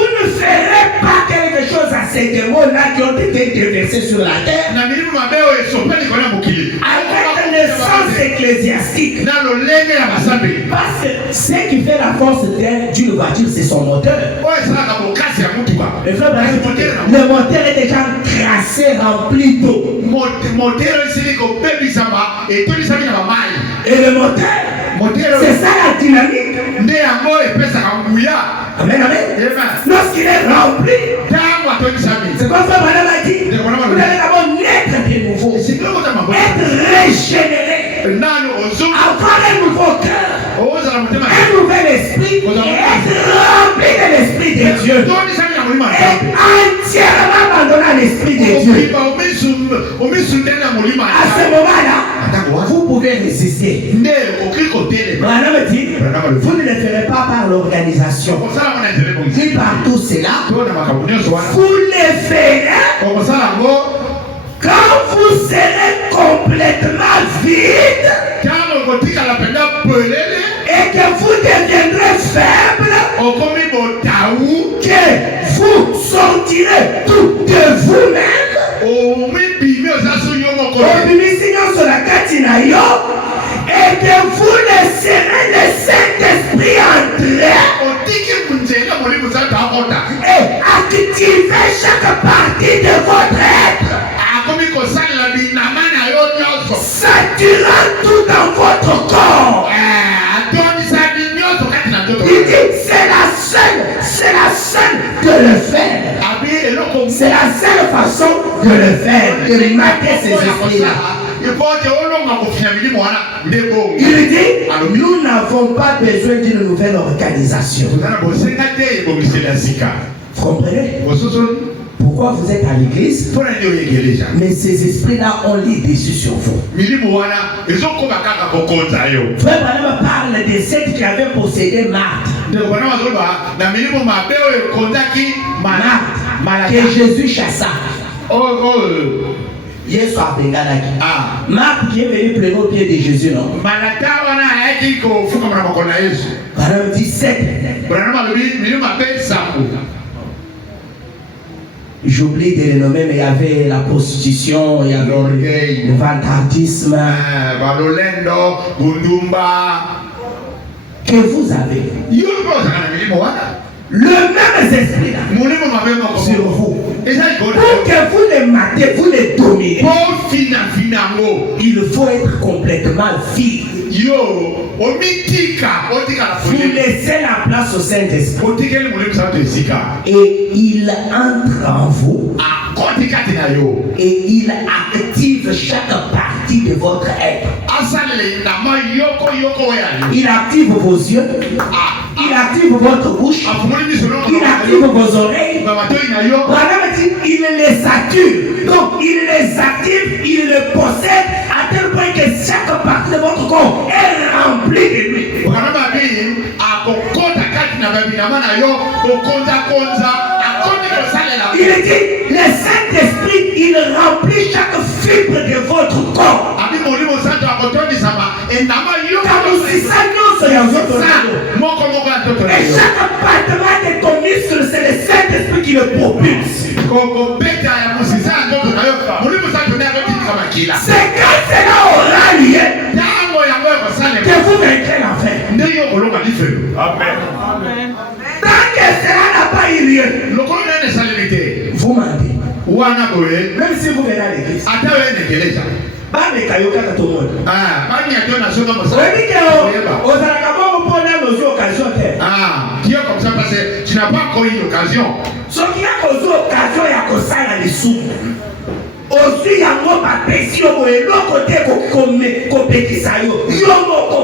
ne ferez pas quelque chose à ces démons-là qui ont été déversés sur la terre avec le sens ecclésiastique. Parce que ce qui fait la force d'une voiture, c'est son moteur. Le moteur est déjà tracé, rempli d'eau. Et le moteur, c'est ça la dynamique. Amen, amen. Lorsqu'il est rempli, c'est comme ça madame a dit, vous allez d'abord naître de nouveau, être régénéré, avoir un nouveau cœur, un nouvel esprit, et être rempli de l'esprit de Dieu, et entièrement abandonné à l'esprit de Dieu. À ce moment-là, vous pouvez résister. Madame dit, vous ne le ferez pas par l'organisation, ni par tout cela. Vous le ferez quand vous serez complètement vide et que vous deviendrez faible, que vous sortirez tout de vous-même. Et que vous laisserez le Saint-Esprit entrer et activer chaque partie de votre être, saturant tout dans votre corps. Il dit c'est la seule de le faire. C'est la seule façon de le faire, de mater ces esprits-là. Il dit, nous n'avons pas besoin d'une nouvelle organisation. Vous comprenez? Pourquoi vous êtes à l'église? Mais ces esprits-là ont les dessus sur vous. Frère Branham parle des sept qui avaient possédé Marthe. Que Jésus chassa. Marthe qui est venu pleurer au pied de Jésus, non? Branham dit 7. J'oublie de les nommer, mais il y avait la prostitution, il y avait le vantardisme. Que vous avez le même esprit là sur vous. Pour que vous les matez, vous les dominez, il faut être complètement vide. Vous laissez la place au Saint-Esprit et il entre en vous et il active chaque partie de votre être. Il active vos yeux, il active votre bouche, il active vos oreilles. Il les sature, donc il les active, il les possède à tel point que chaque partie de votre corps est remplie de lui. Il dit, le Saint-Esprit, il remplit chaque fibre de votre corps. Et chaque battement de ton muscle, c'est le Saint-Esprit qui le propulse. C'est quand cela aura lieu que vous vaincrez l'enfer. Amen. Tant que cela n'a pas eu lieu, vous mentez. Même si vous venez à l'église, qui est comme ça parce que tu n'as pas encore eu l'occasion. Ce qui a causé l'occasion, il y a causé les sous. aussi yango bapesi yo boye eloko te kopekisa yo yo moko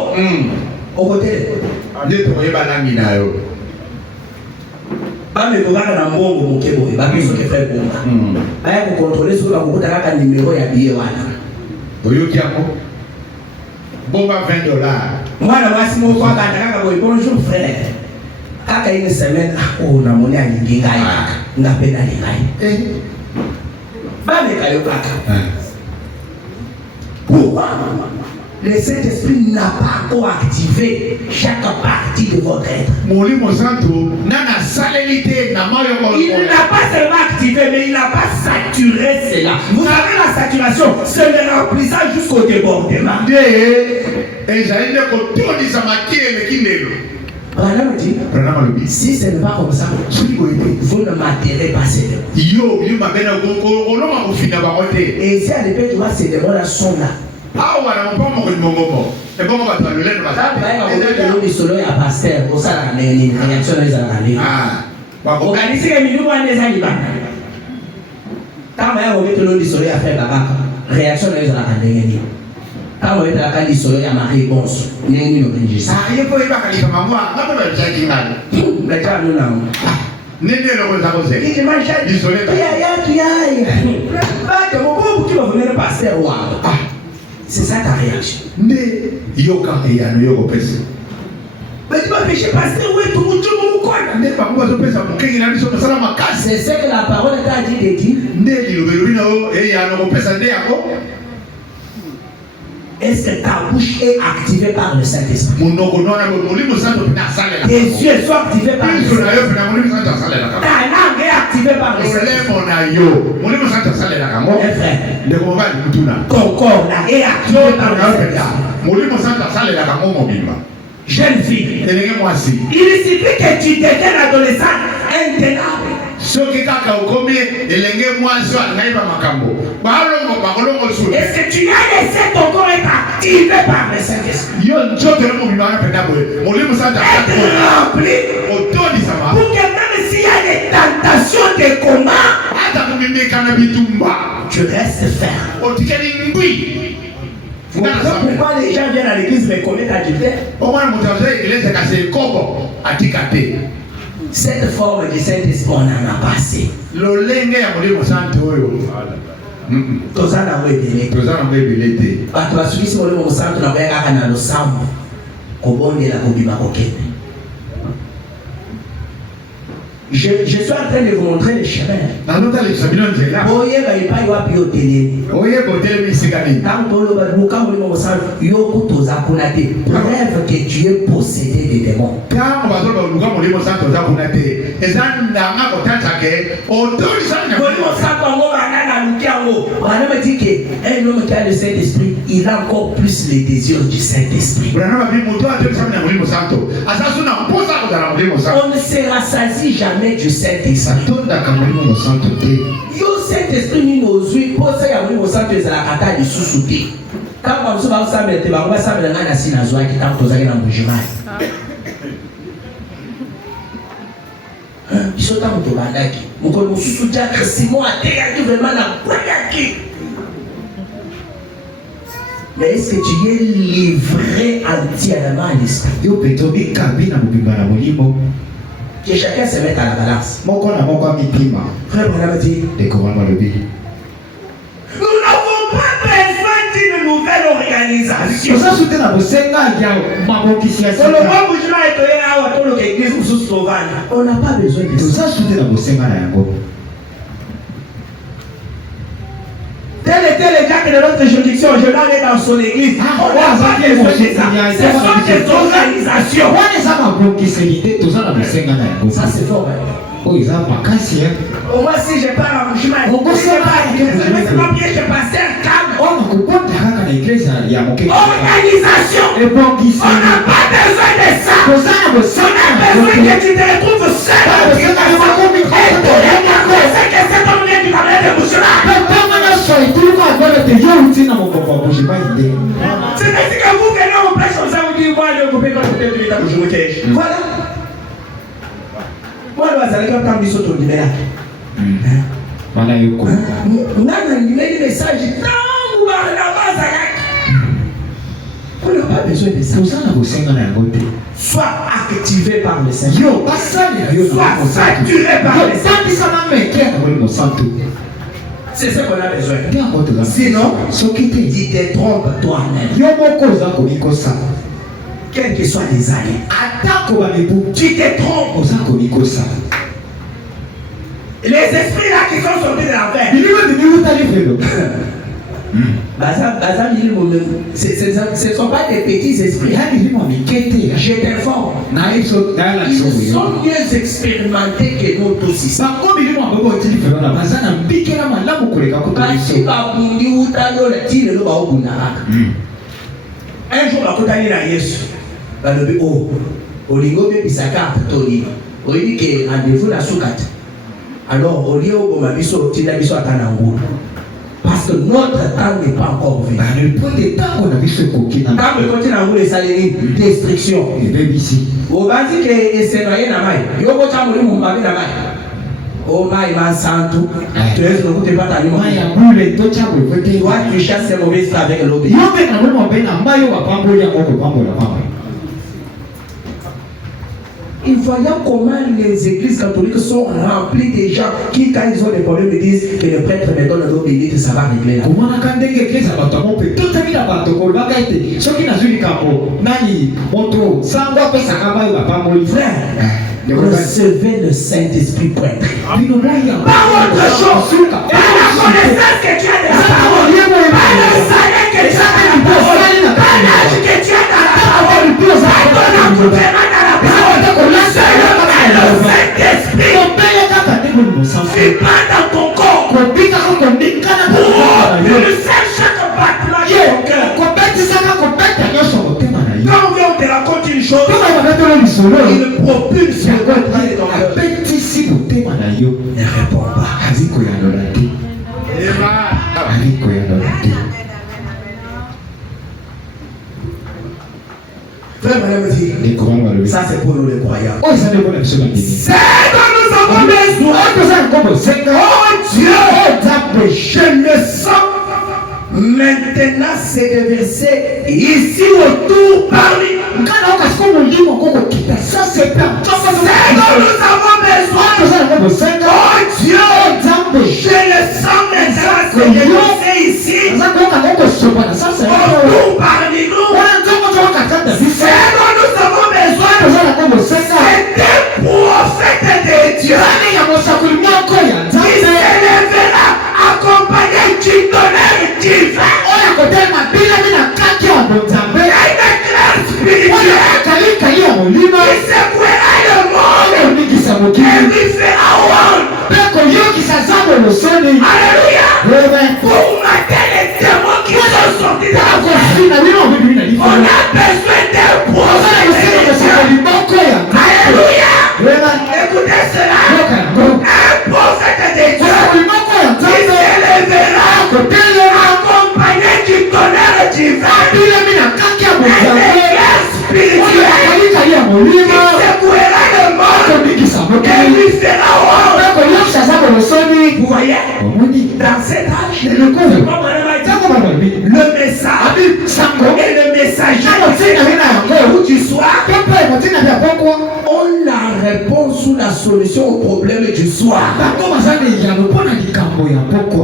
okotelema nde tokoyeba langi na yo bamekokaka na mbongo moke boye babisoke frai bonga baya kokontrole soki bakokuta kaka nimero ya biye wana oyoki yango bonga $20 mwana mwasi moko akanda kaka boye bonjour frère kaka une semaine namoni alingi ngai kaka nga mpe nalingai bameka yo kaka pourquoi le Saint-Esprit n'a pas encore activé chaque partie de votre être. Molimo Santo nana salelité na mayo. Il n'a pas seulement activé, mais il n'a pas saturé cela. Vous avez la saturation, c'est le remplissage jusqu'au débordement. Et j'allais dire que tout dit ça m'a Branham dit, si ce n'est pas comme ça, vous ne m'attirez pas ces démons. Et si à l'époque, tu vois, ces démons-là sont là. Quand on est à la calice, il y a ma réponse. Il y a une réponse. Ah, il faut y avoir quelque chose. Moi, je vais faire quelque chose. Mais tu as nous là. Néné le rose à rose. Il m'a dit. Il soleil. Tu aïe. Pas de moment où tu vas venir passer au roi. Ah, c'est ça ta réaction. Né, yoka et ya no yoko pesi. Mais tu vas pécher passer où est tout le monde quoi? Né pas moi je pèse à mon cœur il a dit sur le salam à casse. C'est ce que la parole t'a dit de dire. Né il veut no et ya no pèse à né à quoi? Est-ce que ta bouche est activée par le Saint-Esprit? Tes yeux sont activés par le Saint-Esprit. Ta langue est activée par le Saint-Esprit. Ton corps là est activé par le Saint-Esprit. Jeune fille, il suffit que tu deviennes adolescent intenable. Est-ce que tu as laissé ton corps être activé par le Saint-Esprit? Être rempli pour que même s'il y a des tentations de combat, tu restes ferme. Pourquoi les gens viennent à l'église mais commettent adultère? Cette forme du Saint-Esprit, on en a passé. Je suis en train de vous montrer le chemin. Rêve que tu es possédé des démons. On me dit qu'un homme qui a le Saint-Esprit, il a encore plus les désirs du Saint-Esprit. On ne se rassasie jamais du Saint-Esprit. Yo Saint-Esprit ni nozui posa ya mwimo santo ezala kata lisusu. Kama mso ba usabele te ba kwa sabele ngana sina zwa kita kutoza kina mbujimai. Isota mto bandaki. Mkono mususu jaka simo atega ki vraiment na kwaki. Mais est-ce que tu es livré entièrement à l'esprit? Yo petobi kabina mubimba na mulimo. Que chacun se mette à la balance. Frère Branham dit, nous n'avons pas besoin d'une nouvelle organisation. On n'a pas besoin de ça. Tel était le diacre de notre juridiction, je l'allais dans son église. On n'a pas besoin de ça. Ce sont des organisations. Ça c'est fort. Au moins si je parle en chemin, je ne sais pas bien, je passe un câble. Organisation. On n'a pas besoin de ça. On a besoin que tu te retrouves seul. Et c'est que cet homme vient du cabinet de Moussula. C'est-à-dire que vous venez au place comme ça, vous dites, moi, je vais couper quand je vais te dire, voilà. Moi, je vais aller comme ça, je vais te dire. Nana il message tant Barnabas on n'a pas besoin de ça. Sois activé par le Seigneur. Sois saturé par le Seigneur. C'est ce qu'on a besoin. Sinon, tu te trompes toi-même. Quels que soient les années, tu te trompes. Les esprits là qui sont sortis de la terre. Ce ne sont pas des petits esprits. Je t'informe. Ils sont mieux expérimentés que nous tous ici. Un jour, alors, au lieu où parce que notre temps n'est pas encore venu. Tant que continue à vous les salariés, destruction. Au basique, c'est noyé na mai. Yo ko chamuli mu mbabe na mai. Oh mai mansantu. Tu es le côté pas ta limo. Toi tu chasses ces mauvais avec l'obé. Il voyant comment les églises catholiques sont remplies de gens qui, quand ils ont des problèmes, ils disent que le prêtre me donne l'eau bénite, ça va régler là. Recevez le Saint-Esprit prêtre. Pas autre chose. Pas la connaissance que tu as de la parole. Pas le salaire que tu as de la parole. Pas l'âge que tu as de la parole. Pas ton accoutrement dans la parole. Le Saint-Esprit. Tu pas dans ton corps. Pour faire chaque battement de ton cœur. Quand on vient, on te raconte une chose, il propulse le côté de ton cœur. Ne réponds pas. Frère, madame dit, ça c'est pour nous les croyants. C'est que nous avons besoin. Oh Dieu, je le sens. Maintenant, c'est de verser ici autour parmi. Ça c'est bien. C'est dont nous avons besoin. Oh Dieu, je le sens maintenant. C'est de verser ici autour parmi nous. C'est dont nous avons besoin. C'est des prophètes de Dieu. Qui s'élèvera accompagné du tonnerre divin. Il secouera le monde et lui fera honte. Alléluia. Pour mater les démons qui sont sortis de la voie, on a besoin d'un prophète. Alléluia. Écoutez cela. Un prophète de Dieu qui s'élèvera accompagné du tonnerre divin. Qui secouera le monde et lui fera honte. Vous voyez, dans cet âge, le message et le messager où tu sois ont la réponse ou la solution au problème du soir.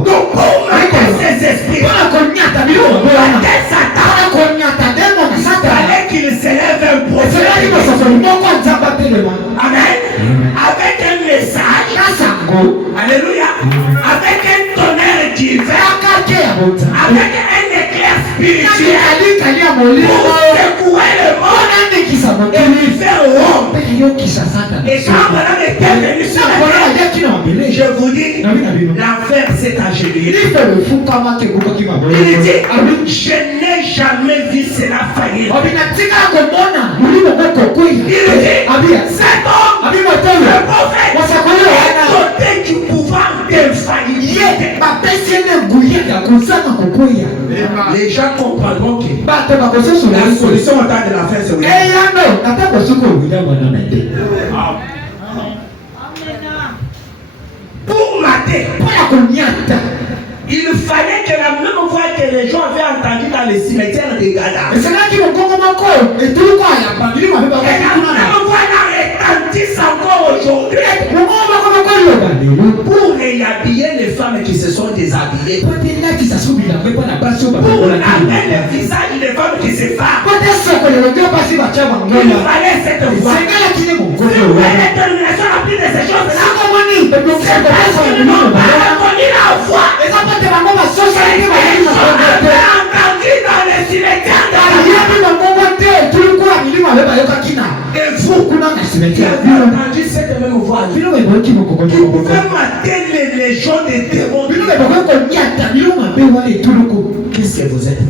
Donc pour mater ces esprits, il fallait qu'il s'élève un prophète. Amen. Avec un message. Alléluia. Avec un tonnerre divin. Avec un éclair spirituel. Pour secouer le monde et lui faire honte. Et quand madame était venue sur la terre, je vous dis, l'enfer s'est agenouillé. Il dit, je n'ai jamais vu cela faillir. Il dit, cet homme, le prophète, est doté du pouvoir d'infaillibilité. Les gens comprendront que la solution au temps de l'enfer, c'est pour mater que la même voix que les gens avaient entendue dans les cimetières de Gada. Et c'est là qu'il y a encore et tout quoi, il y a pas de Et la même voix retentisse encore aujourd'hui pour réhabiller les femmes qui se sont déshabillées. Pour laver le visage des femmes qui se fâchent. Il fallait cette voix. C'est la détermination à plus de ces choses-là. C'est parce que nous n'avons pas reconnu la voix. Ils ont entendu dans les cimetières de et vous, qui avez entendu cette même voix, qui pouvait mater les gens des démons. Qu'est-ce que vous êtes?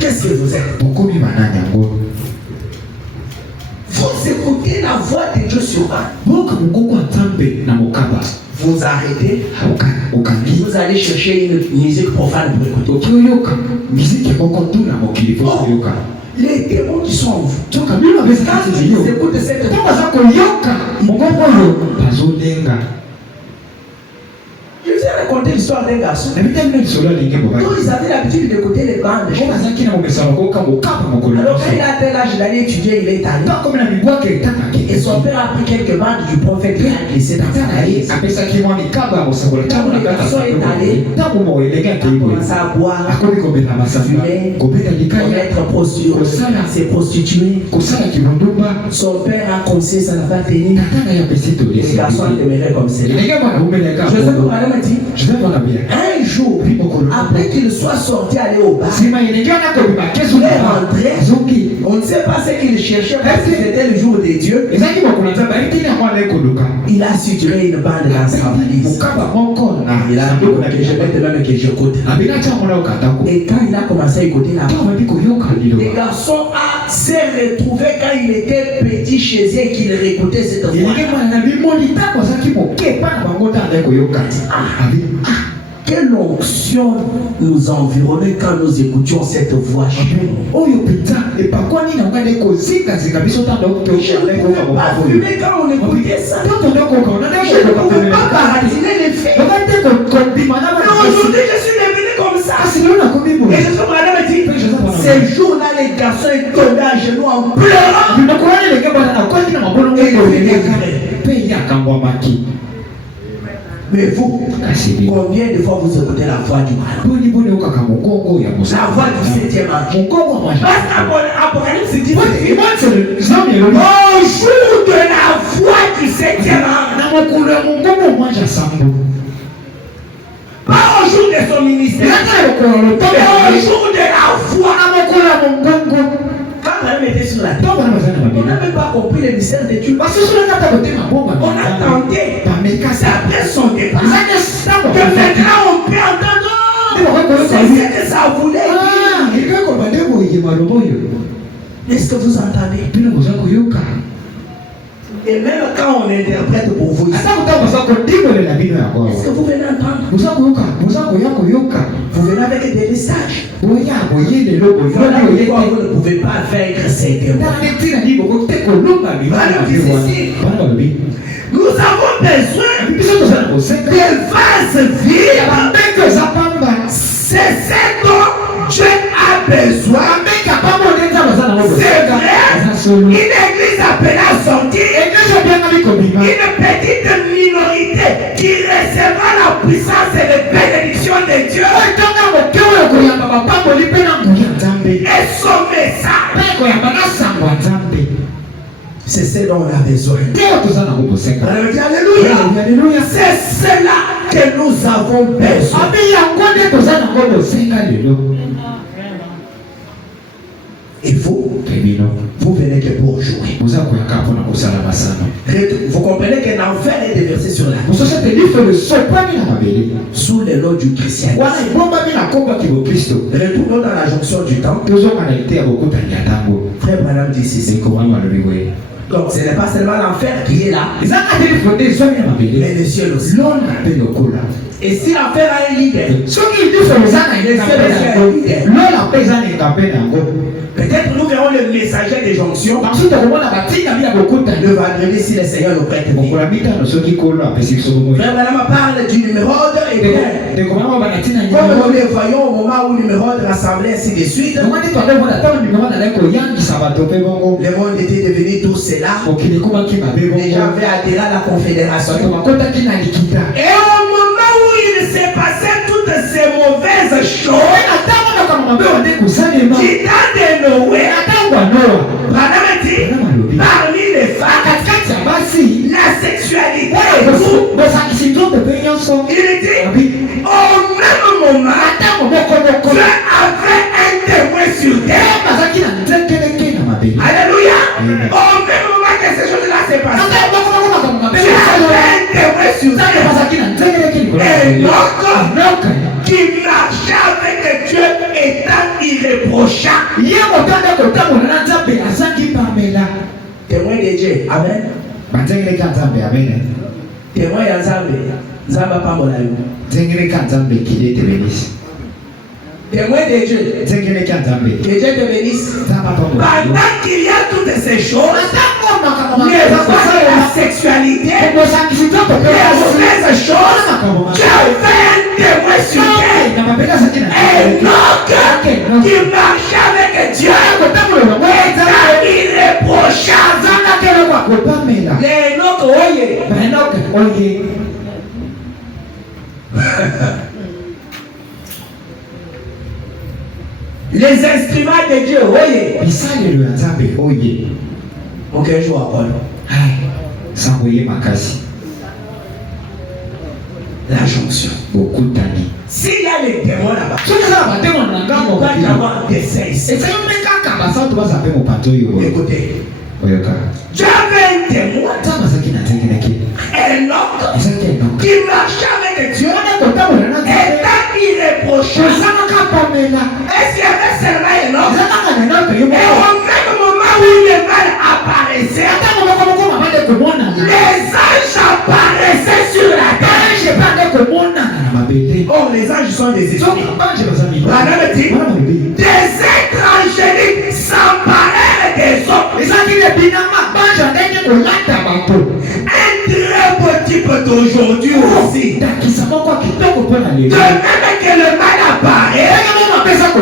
Qu'est-ce que vous êtes? Vous écoutez la voix de Dieu sur vous. Vous arrêtez. Vous allez chercher une musique profane pour écouter. Les démons qui sont en vous. Quand ils écoutent cette voix, je vous ai raconté l'histoire d'un garçon. Quand ils avaient l'habitude d'écouter les bandes. Alors quand il a atteint l'âge d'aller étudier, il est allé. Et son père a pris quelques bandes du prophète qui a glissé dans sa valise. Quand le garçon est allé, il a commencé à boire, fumer, commettre se prostituer. Son père a conseillé, ça n'a pas tenu. Le garçon demeurait comme c'est là. Un jour, après qu'il soit sorti aller au bar, il est rentré. On ne sait pas ce qu'il cherchait parce que c'était le jour de Dieu. Il a suturé une bande dans sa valise. Il a dit que je vais te même que j'écoute. Et quand il a commencé à écouter la bande, le garçon s'est retrouvé quand il était petit chez eux et qu'il réécoutait cette voix. Quelle onction nous environnait quand nous écoutions cette voix. Je ne pouvais pas fumer quand on écoutait ça. Je ne pouvais pas baratiner les filles. Mais aujourd'hui, je suis devenu comme ça. Et je suis madame dit, ces jours-là, les garçons est tombé à genoux en pleurant. Mais vous, combien de fois vous écoutez la voix du mal? La voix du 7e ange. Apocalypse dit au jour de la voix du 7e ange. Pas au jour de son ministère, mais au jour de la voix. Quand on était sur la terre, on n'a même pas compris le mystère de Dieu. On attendait après son départ que maintenant on peut entendre. C'est ce que ça voulait dire. Est-ce que vous entendez? Et même quand on interprète pour vous, est-ce que vous venez entendre? Vous venez avec des messages. Vous ne pouvez pas vaincre ces démons. Nous avons besoin de vases vides. C'est ce dont Dieu a besoin. C'est vrai. Une église appelée à sortir. Une petite minorité qui recevra la puissance et les bénédictions de Dieu. Et son message. C'est ce dont on a besoin. Alléluia. C'est cela que nous avons besoin. Et vous venez que pour jouer. Vous comprenez que l'enfer est déversé sur la terre sous le nom du christianisme. Retournons dans la jonction du temps. Frère Branham dit ceci. Donc ce n'est pas seulement l'enfer qui est là, mais le ciel aussi. Et si l'enfer a un leader, Peut-être nous verrons le messager des jonctions. Le vendredi si le Seigneur nous prête vie. Frère Branham parle du numéro et bien. Comme nous le voyons au moment où le numéro de rassemblait ainsi de suite. Le monde était devenu tout cela. Les gens avaient adhéré à la confédération. Et au moment où il s'est passé toutes ces mauvaises choses qui datent de Noé, Branham dit, parmi les femmes, la sexualité et tout, il dit, au même moment, Dieu avait un témoin sur terre. Alléluia. Au même moment que ces choses-là s'est passées, Dieu avait un témoin sur terre. Enoch, qui marchait avec Dieu étant irréprochable. Témoin de Dieu. Amen. Témoin de Nzambe. Nzamba pas mon ami. Témoin de Dieu. Que Dieu te bénisse. Pendant qu'il y a toutes ces choses, les fois de la sexualité, les mauvaises choses, Dieu fait un témoin sur terre. Enoch qui marchait avec Dieu étant irréprochable. Les Enoch, oye. Les instruments de Dieu, oye. Aucun jour à Paul. La jonction. S'il y a les démons là-bas, il va y avoir des seins. Écoutez. Dieu avait un témoin. Enoch qui marchait avec Dieu étant irréprochable. Et s'il y avait seulement Enoch, et au même moment où le mal apparaissait, les anges apparaissaient sur la terre. Oh, les anges sont des esprits. Des êtres angéliques s'emparèrent des hommes. Un très beau type d'aujourd'hui aussi. De même que le mal apparaît, le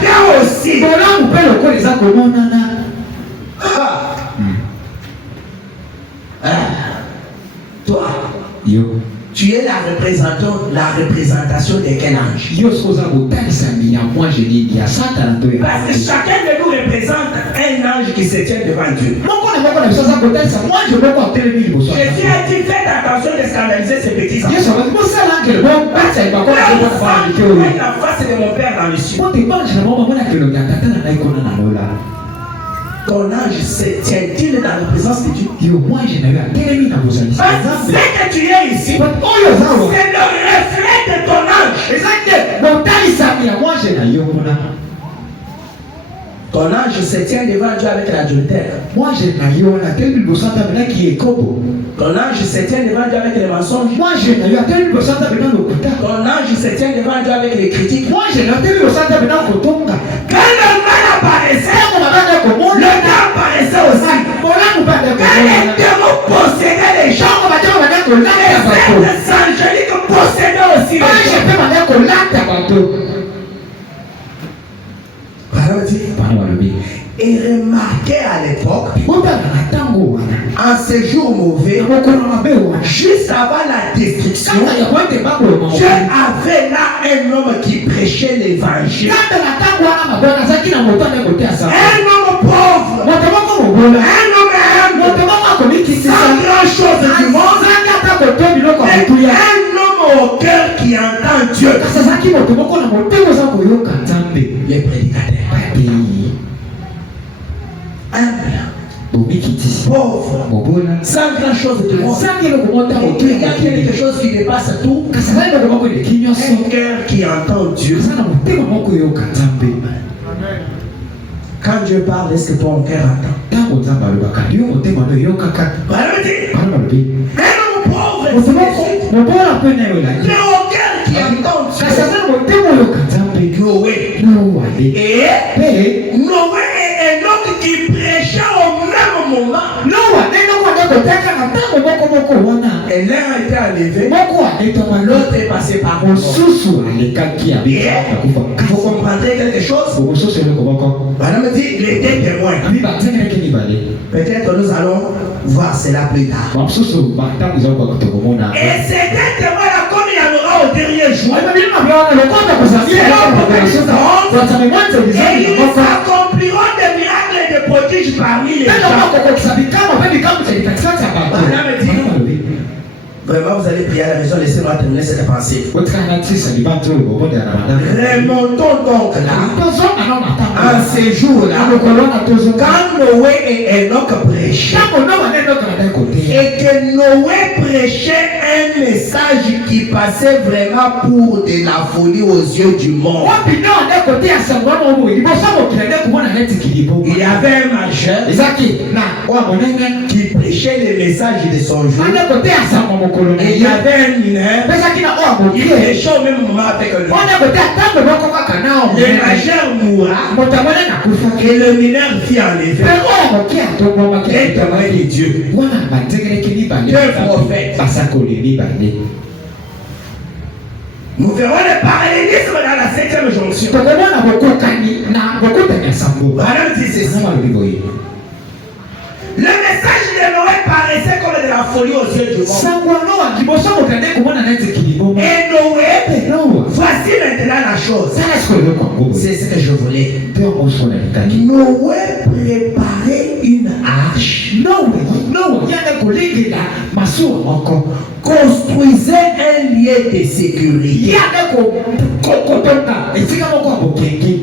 bien aussi. Toi, tu es la représentation de quel ange? Parce que chacun de nous représente un ange qui se tient devant Dieu. Jésus a dit, faites attention de scandaliser ces petits enfants. La face de mon Père dans le ciel. Ton ange se tient-il dans la présence de Dieu? Parce que tu es ici, c'est le reflet de ton ange. Ton ange se tient devant Dieu avec l'adultère. Ton ange se tient devant Dieu avec les mensonges. Ton ange se tient devant Dieu avec les critiques. Quand le mal apparaissait, le bien apparaissait aussi. Quand les démons possédaient les gens, les êtres angéliques possédaient aussi les gens. Et remarquez à l'époque, en ce jour mauvais, juste avant la destruction, Dieu avait là un homme qui prêchait l'évangile. Un homme pauvre, un homme humble, sans grand chose du monde, un homme au cœur qui entend Dieu. Les prédicateurs. Humble, pauvre, sans grand chose du monde, il y a quelque chose qui dépasse tout, un cœur qui entend Dieu. Quand Dieu parle, est-ce que ton cœur entend? Un homme pauvre, mais au cœur qui entend Dieu. Et Noé et Enoch qui prêchaient au même moment. Et l'un a été enlevé, l'autre est passé par le vous comprendrez quelque chose? Madame me dit, les deux témoins. Peut-être nous allons voir cela plus tard. Et ces deux témoins-là, comme il y en aura au dernier jour, et ils accompliront des miracles et des prodiges parmi les gens. Madame me dit, vraiment, vous allez prier à la maison, laissez-moi terminer cette pensée. Remontons donc là, en ces jours-là, quand Noé et Enoch prêchaient, et que Noé prêchait un message qui passait vraiment pour de la folie aux yeux du monde. Il y avait un marcheur qui prêchait les messages de son jour. Et il y avait un mineur qui prêchait au même moment avec lui. Le marcheur mourra et le mineur fit enlever. Et témoin de Dieu. Deux prophètes. Nous verrons le parallélisme dans la 7e jonction. Madame dit ceci. Le message de Noé paraissait comme de la folie aux yeux du monde. Et Noé, voici maintenant la chose. C'est ce que je voulais. Noé préparait une arche. Construisait un lieu de sécurité.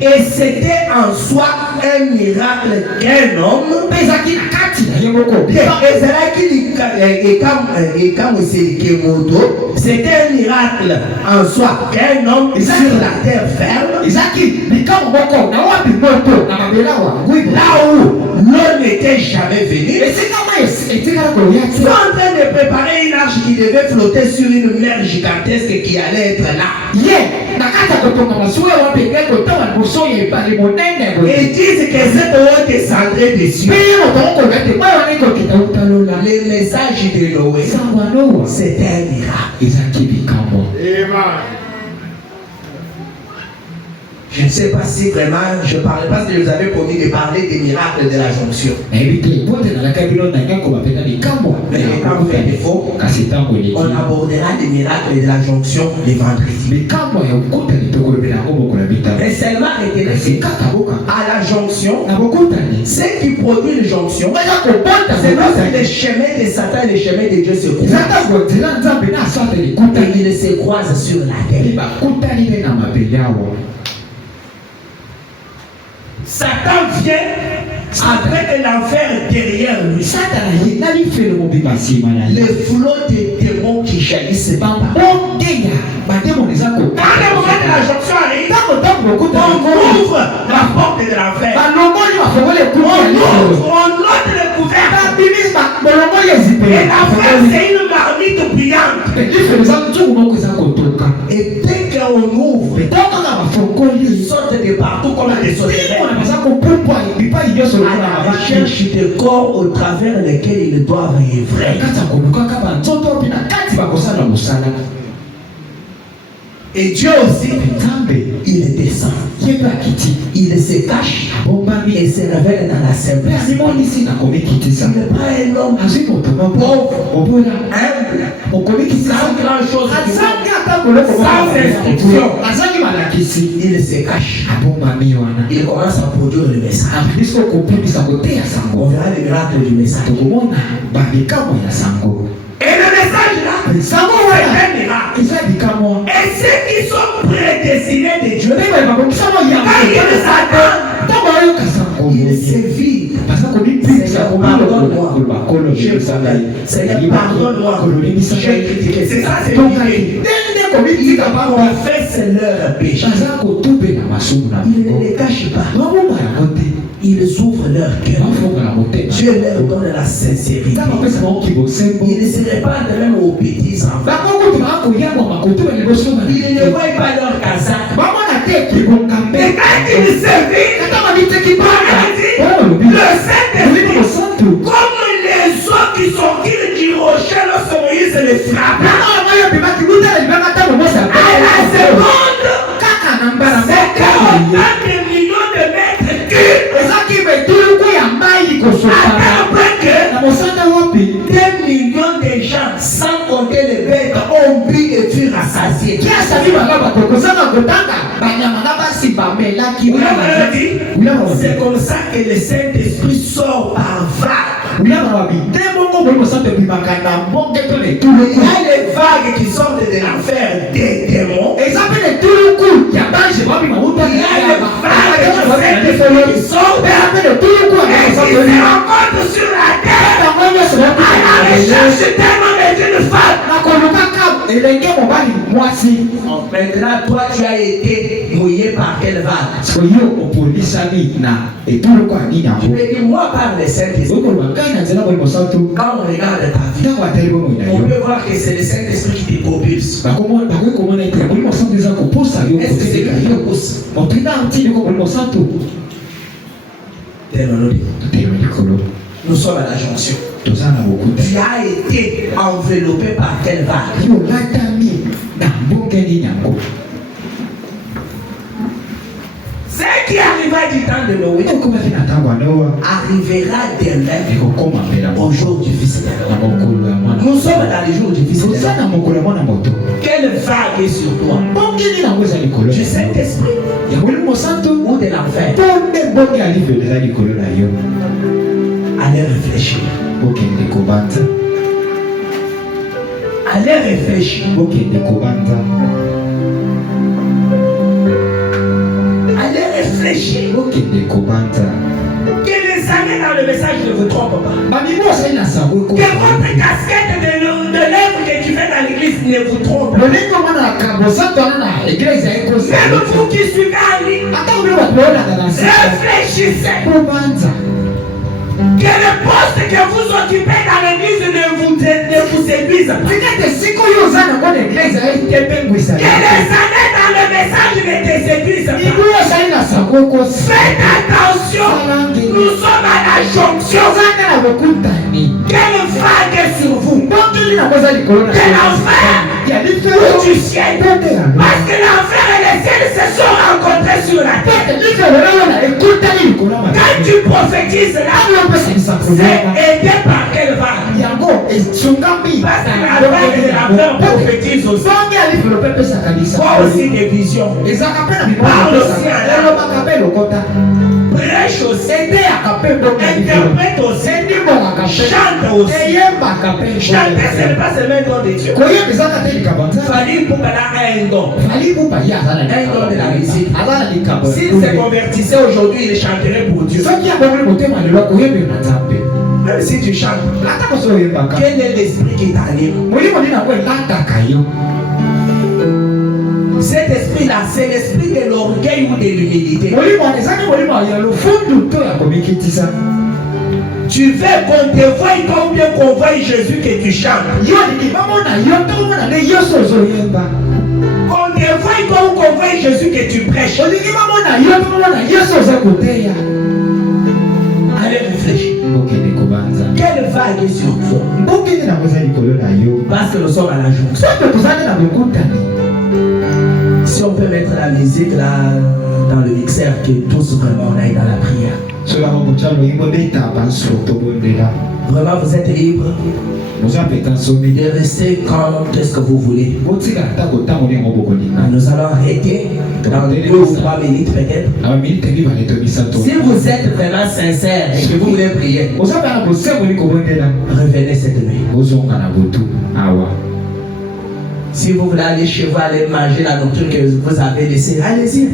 Et c'était en soi un miracle qu'un homme c'était un miracle en soi qu'un homme sur la terre ferme, là où l'eau n'était jamais venue, sont en train de préparer une arche qui devait flotter sur une mer gigantesque qui allait être là. Et ils disent que cette eau descendrait dessus. Le message de Noé, c'était un miracle. Je ne sais pas si vraiment je parlais parce que je vous avais promis de parler des miracles de la jonction. Mais quand vous faites défaut, on abordera des miracles de la jonction les vendredis. Mais seulement à la jonction, ce qui produit les jonctions, c'est lorsque les chemins de Satan et les chemins de Dieu se croisent. Et ils se croisent sur la terre. Satan vient avec l'enfer derrière lui. Le flot de démons qui jaillissent par là. Quand le moment de la jonction arrive, on ouvre la porte de l'enfer. On ôte le couvercle. Et l'enfer, c'est une marmite brillante. Et dès qu'on ouvre, ils sortent de partout comme des sauterelles. À la recherche des corps au travers lesquels ils doivent œuvrer. Et Dieu aussi, il descend. Il se cache et se révèle dans la simplicité. Il n'est pas un homme pauvre, humble, sans grand chose, sans instruction. Il se cache. Il commence à produire le message. On verra le miracle du message. Et le message là, c'est un miracle. Et ceux qui sont prédestinés de Dieu, quand ils s'attendent, ils se vident. Seigneur, pardonne-moi. Seigneur, pardonne-moi. J'ai critiqué. C'est ça, c'est l'idée. Ils confessent leur péché. Ils ne les cachent pas. Ils ouvrent leur cœur. Dieu leur donne la sincérité. Ils ne se répandent même aux petits enfants. Ils ne voient pas leur casaque. Mais quand ils servent, le Saint-Esprit, comme les eaux qui sortirent du rocher lorsque Moïse les frappe, à la seconde, c'est qu'autant de millions de mètres cubes, attends que 2 millions de gens, sans compter les bêtes, ont bu et furent rassasiés. C'est comme ça que le Saint-Esprit sort par vagues. Il y a les vagues qui sortent de l'enfer des démons. Il y a les vagues qui sortent et qui se rencontrent sur la terre à la recherche tellement d'une femme. Maintenant, toi, tu as été mouillé par quelle vague? Tu peux dire moi par le Saint-Esprit. Quand on regarde ta vie, on peut voir que c'est le Saint-Esprit qui te propulse. Est-ce que c'est lui qui te pousse? Nous sommes à la jonction. Tu as été enveloppé par quelle vague? Ce qui arriva du temps de Noé arrivera demain au jour du Fils de l'homme. Nous sommes dans les jours du Fils de l'homme. Quelle vague est sur toi? Du Saint-Esprit ou de l'enfer? Allez réfléchir. Allez réfléchir. Allez réfléchir. Que les années dans le message ne vous trompent pas. Que votre casquette de l'œuvre que tu fais dans l'église ne vous trompe pas. Même vous qui suivez en ligne, réfléchissez. Que le poste que vous occupez dans l'église ne vous séduise pas. Que les années dans le message ne te séduisent pas. Faites attention. Nous sommes à la jonction. Quelle vague est sur vous? Quel enfer ou du ciel? Parce que l'enfer et le ciel se sont rencontrés sur la terre. Quand tu prophétises là, c'est aidé par quelle vague? Parce que la vague de l'enfer prophétise aussi. Quoi aussi des visions. Parle aussi à l'âme. Prêche aussi. Interprète aussi. Chante aussi. Chanter, ce n'est pas seulement un don de Dieu. Fali Poupa a un don. Un don de la musique. S'il se convertissait aujourd'hui, il chanterait pour Dieu. Même si tu chantes, quel est l'esprit qui t'anime? Cet esprit-là, c'est l'esprit de l'orgueil ou de l'humilité. Tu veux qu'on te voie toi ou bien qu'on voie Jésus que tu chantes. Qu'on te voie toi ou qu'on voie Jésus que tu prêches. Allez réfléchir. Quelle vague est sur toi? Parce que nous sommes à la jonction. Si on peut mettre la musique là dans le mixeur, que tous vraiment on aille dans la prière. Vraiment vous êtes libre de rester quand est-ce que vous voulez. Nous allons arrêter dans 2 ou 3 minutes peut-être. Si vous êtes vraiment sincère et que vous voulez prier, revenez cette nuit. Si vous voulez aller chez vous, aller manger la nourriture que vous avez laissée, allez-y. Et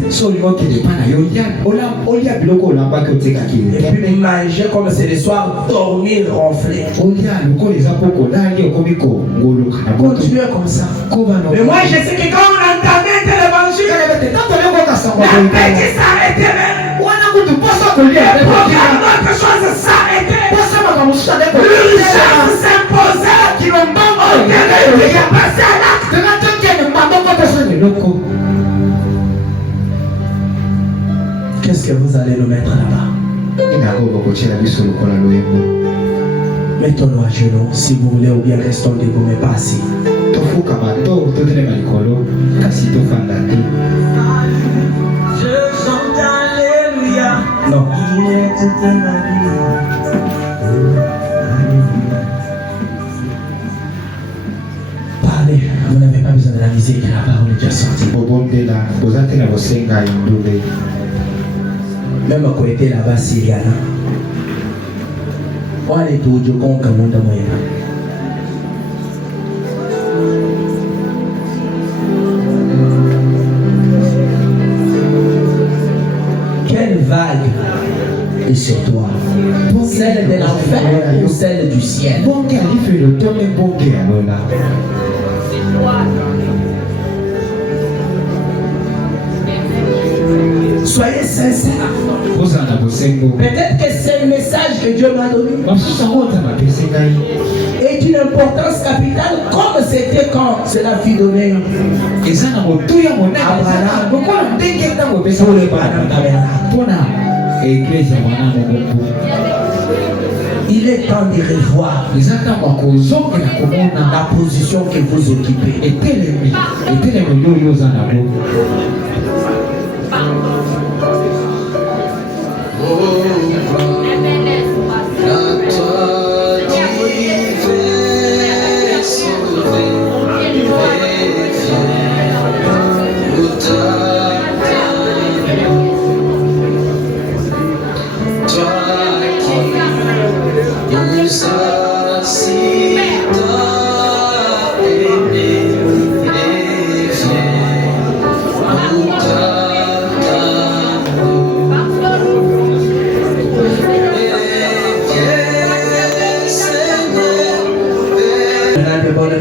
puis manger comme c'est le soir, dormir ronfler. Continuez comme ça. Mais moi je sais que quand on entendait l'évangile, la petite s'arrêtait même. Et pour qu'une autre chose s'arrêtait, l'urgence s'imposait. On devait passer à l'acte. Qu'est-ce que vous allez nous mettre là-bas? Mettons-nous à genoux si vous voulez, ou bien restons debout, mais pas assis. Je chante Alléluia. Non. Il est toute ma vie. Parlez, vous n'avez pas besoin d'analyser que la parole est déjà sortie. Même quand était là-bas, Syriana. On allait tout du con comme on moyen. Quelle vague est sur toi? Celle de l'enfer ou celle du ciel? Soyez sincères. Peut-être que c'est le message que Dieu m'a donné. Et d'une importance capitale comme c'était quand cela fut donné. Il est temps de revoir la position que vous occupez.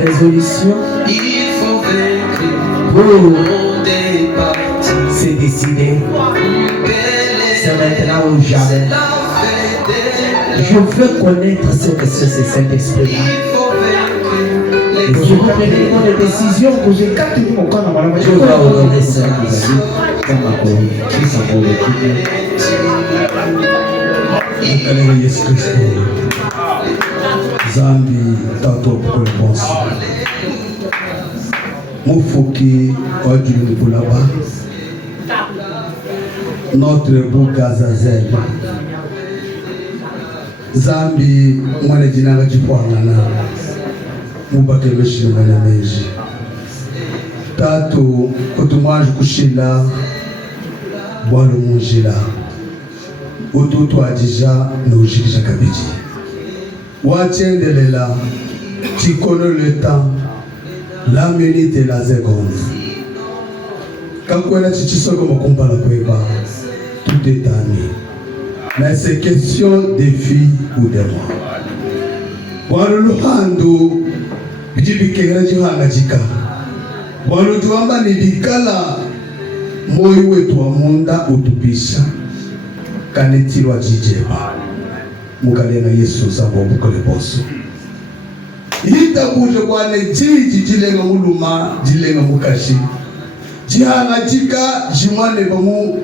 Résolution. Il faut vaincre. C'est décidé. C'est maintenant ou jamais. Je veux connaître ce que c'est cet esprit-là. Et je vais prendre des décisions que j'ai captées. Je vais honorer cela. Yesu Kristo zambi tato pour le bon Mufuki Odjulu Boulaba notre beau Gazazel zambi mwana jinanga chipwangana mubake meshingana meji tato kutumwaje kushila bwalo munjila ututu ajija n'ujikisha kabiji wachendelela tu connais le temps la minute et la seconde kakwela chichisoko mokumpala kweba tout est ami mais c'est question de vie ou de mort bwalo luhando bijibikera jihanga jika bwalo tuamba nilikala moyo wetu wa munda utubisha kanetirwa jijeba mukalenga Yesu sabo bukole boso ita buje kwane jiji jilenga muluma jilenga mukashi jihanga jika jimwane bamu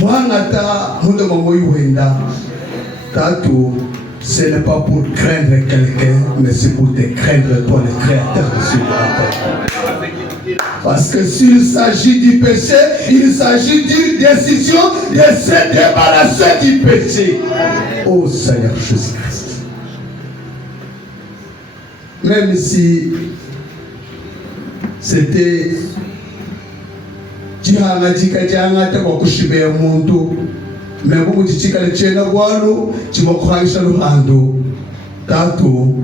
mwangata mundo mamoyi wenda tatu ce n'est pas pour craindre quelqu'un mais c'est pour te craindre toi le créateur de ce monde. Parce que s'il s'agit du péché, il s'agit d'une décision de se débarrasser du péché. Oh Seigneur Jésus-Christ. Même si c'était jihanga jika janga kwa kushibea muntu mebu jichika lechena bwalo chibokhalisha luhando tatu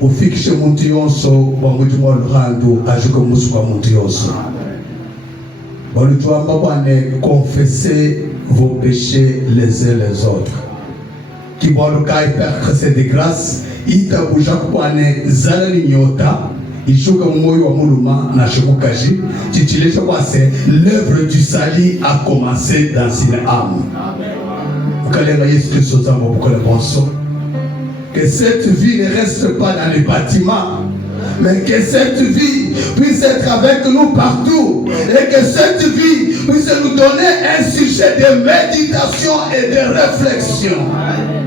ufikishe muntu yonso wangujimwa luhando ajuke musu kwa muntu yonso balituamba bwane confesser vos péchés les uns les autres qui bwalo kai percre de grâce ita buja bwane zala ni nyota ishuka moyo wa muluma na shukukaji chichilesha kwase l'œuvre du salut a commencé dans une âme Que cette vie ne reste pas dans les bâtiments, mais que cette vie puisse être avec nous partout. Et que cette vie puisse nous donner un sujet de méditation et de réflexion.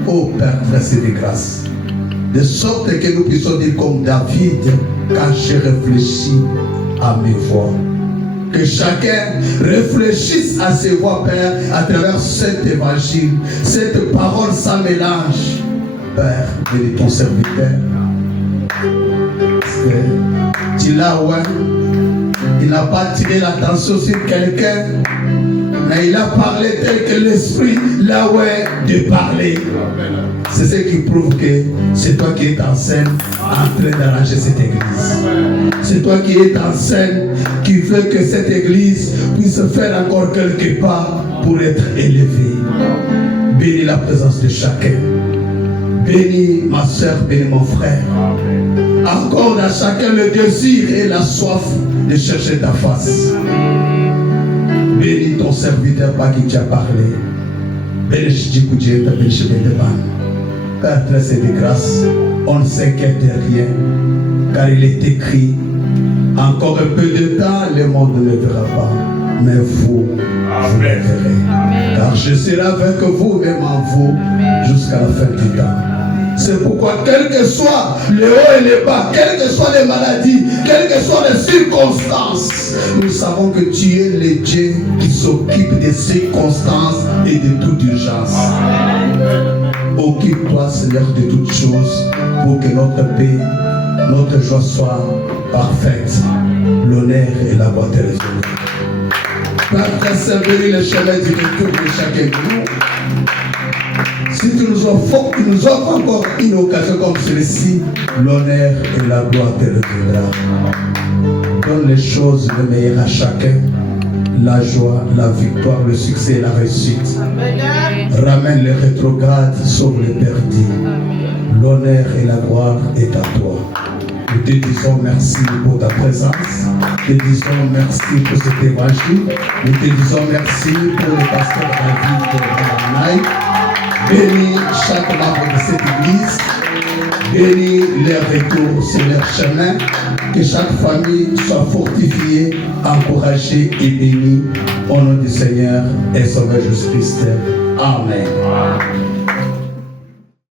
Oh Père, merci de grâce. De sorte que nous puissions dire comme David, quand j'ai réfléchi à mes voix. Que chacun réfléchisse à ses voix, Père, à travers cet évangile. Cette parole sans mélange. Père, bénis ton serviteur. Tu l'as, ouais. Il n'a pas tiré l'attention sur quelqu'un, mais il a parlé tel que l'Esprit l'a, ouais, de parler. C'est ce qui prouve que c'est toi qui es en scène en train d'arranger cette église. C'est toi qui es en scène qui veut que cette église puisse faire encore quelques pas pour être élevée. Bénis la présence de chacun. Bénis ma soeur, bénis mon frère. Accorde à chacun le désir et la soif de chercher ta face. Bénis ton serviteur par qui tu as parlé. Bénis Djikoudjé, bénis Bédeban. Père, grâce et de grâce, on ne s'inquiète de rien, car il est écrit, encore un peu de temps, le monde ne verra pas, mais vous, vous le verrez. Car je serai avec vous, même en vous, jusqu'à la fin du temps. C'est pourquoi, quel que soit le haut et le bas, quelles que soient les maladies, quelles que soient les circonstances, nous savons que tu es le Dieu qui s'occupe des circonstances et de toute urgence. Occupe-toi, Seigneur, de toutes choses pour que notre paix, notre joie soit parfaite. L'honneur et la gloire te réservent. Père, servir le chemin du retour de chacun de nous. Si tu nous offres encore une occasion comme celle-ci, l'honneur et la gloire te reviendra. Donne les choses le meilleur à chacun, la joie, la victoire, le succès et la réussite. Ramène les rétrogrades, sauve les perdus. L'honneur et la gloire est à toi. Nous te disons merci pour ta présence. Nous te disons merci pour cet évangile. Nous te disons merci pour le pasteur David de Ranaï. Bénis chaque membre de cette église. Bénis leur retour sur leur chemin. Que chaque famille soit fortifiée, encouragée et bénie. Au nom du Seigneur et Sauveur Jésus-Christ. Amen.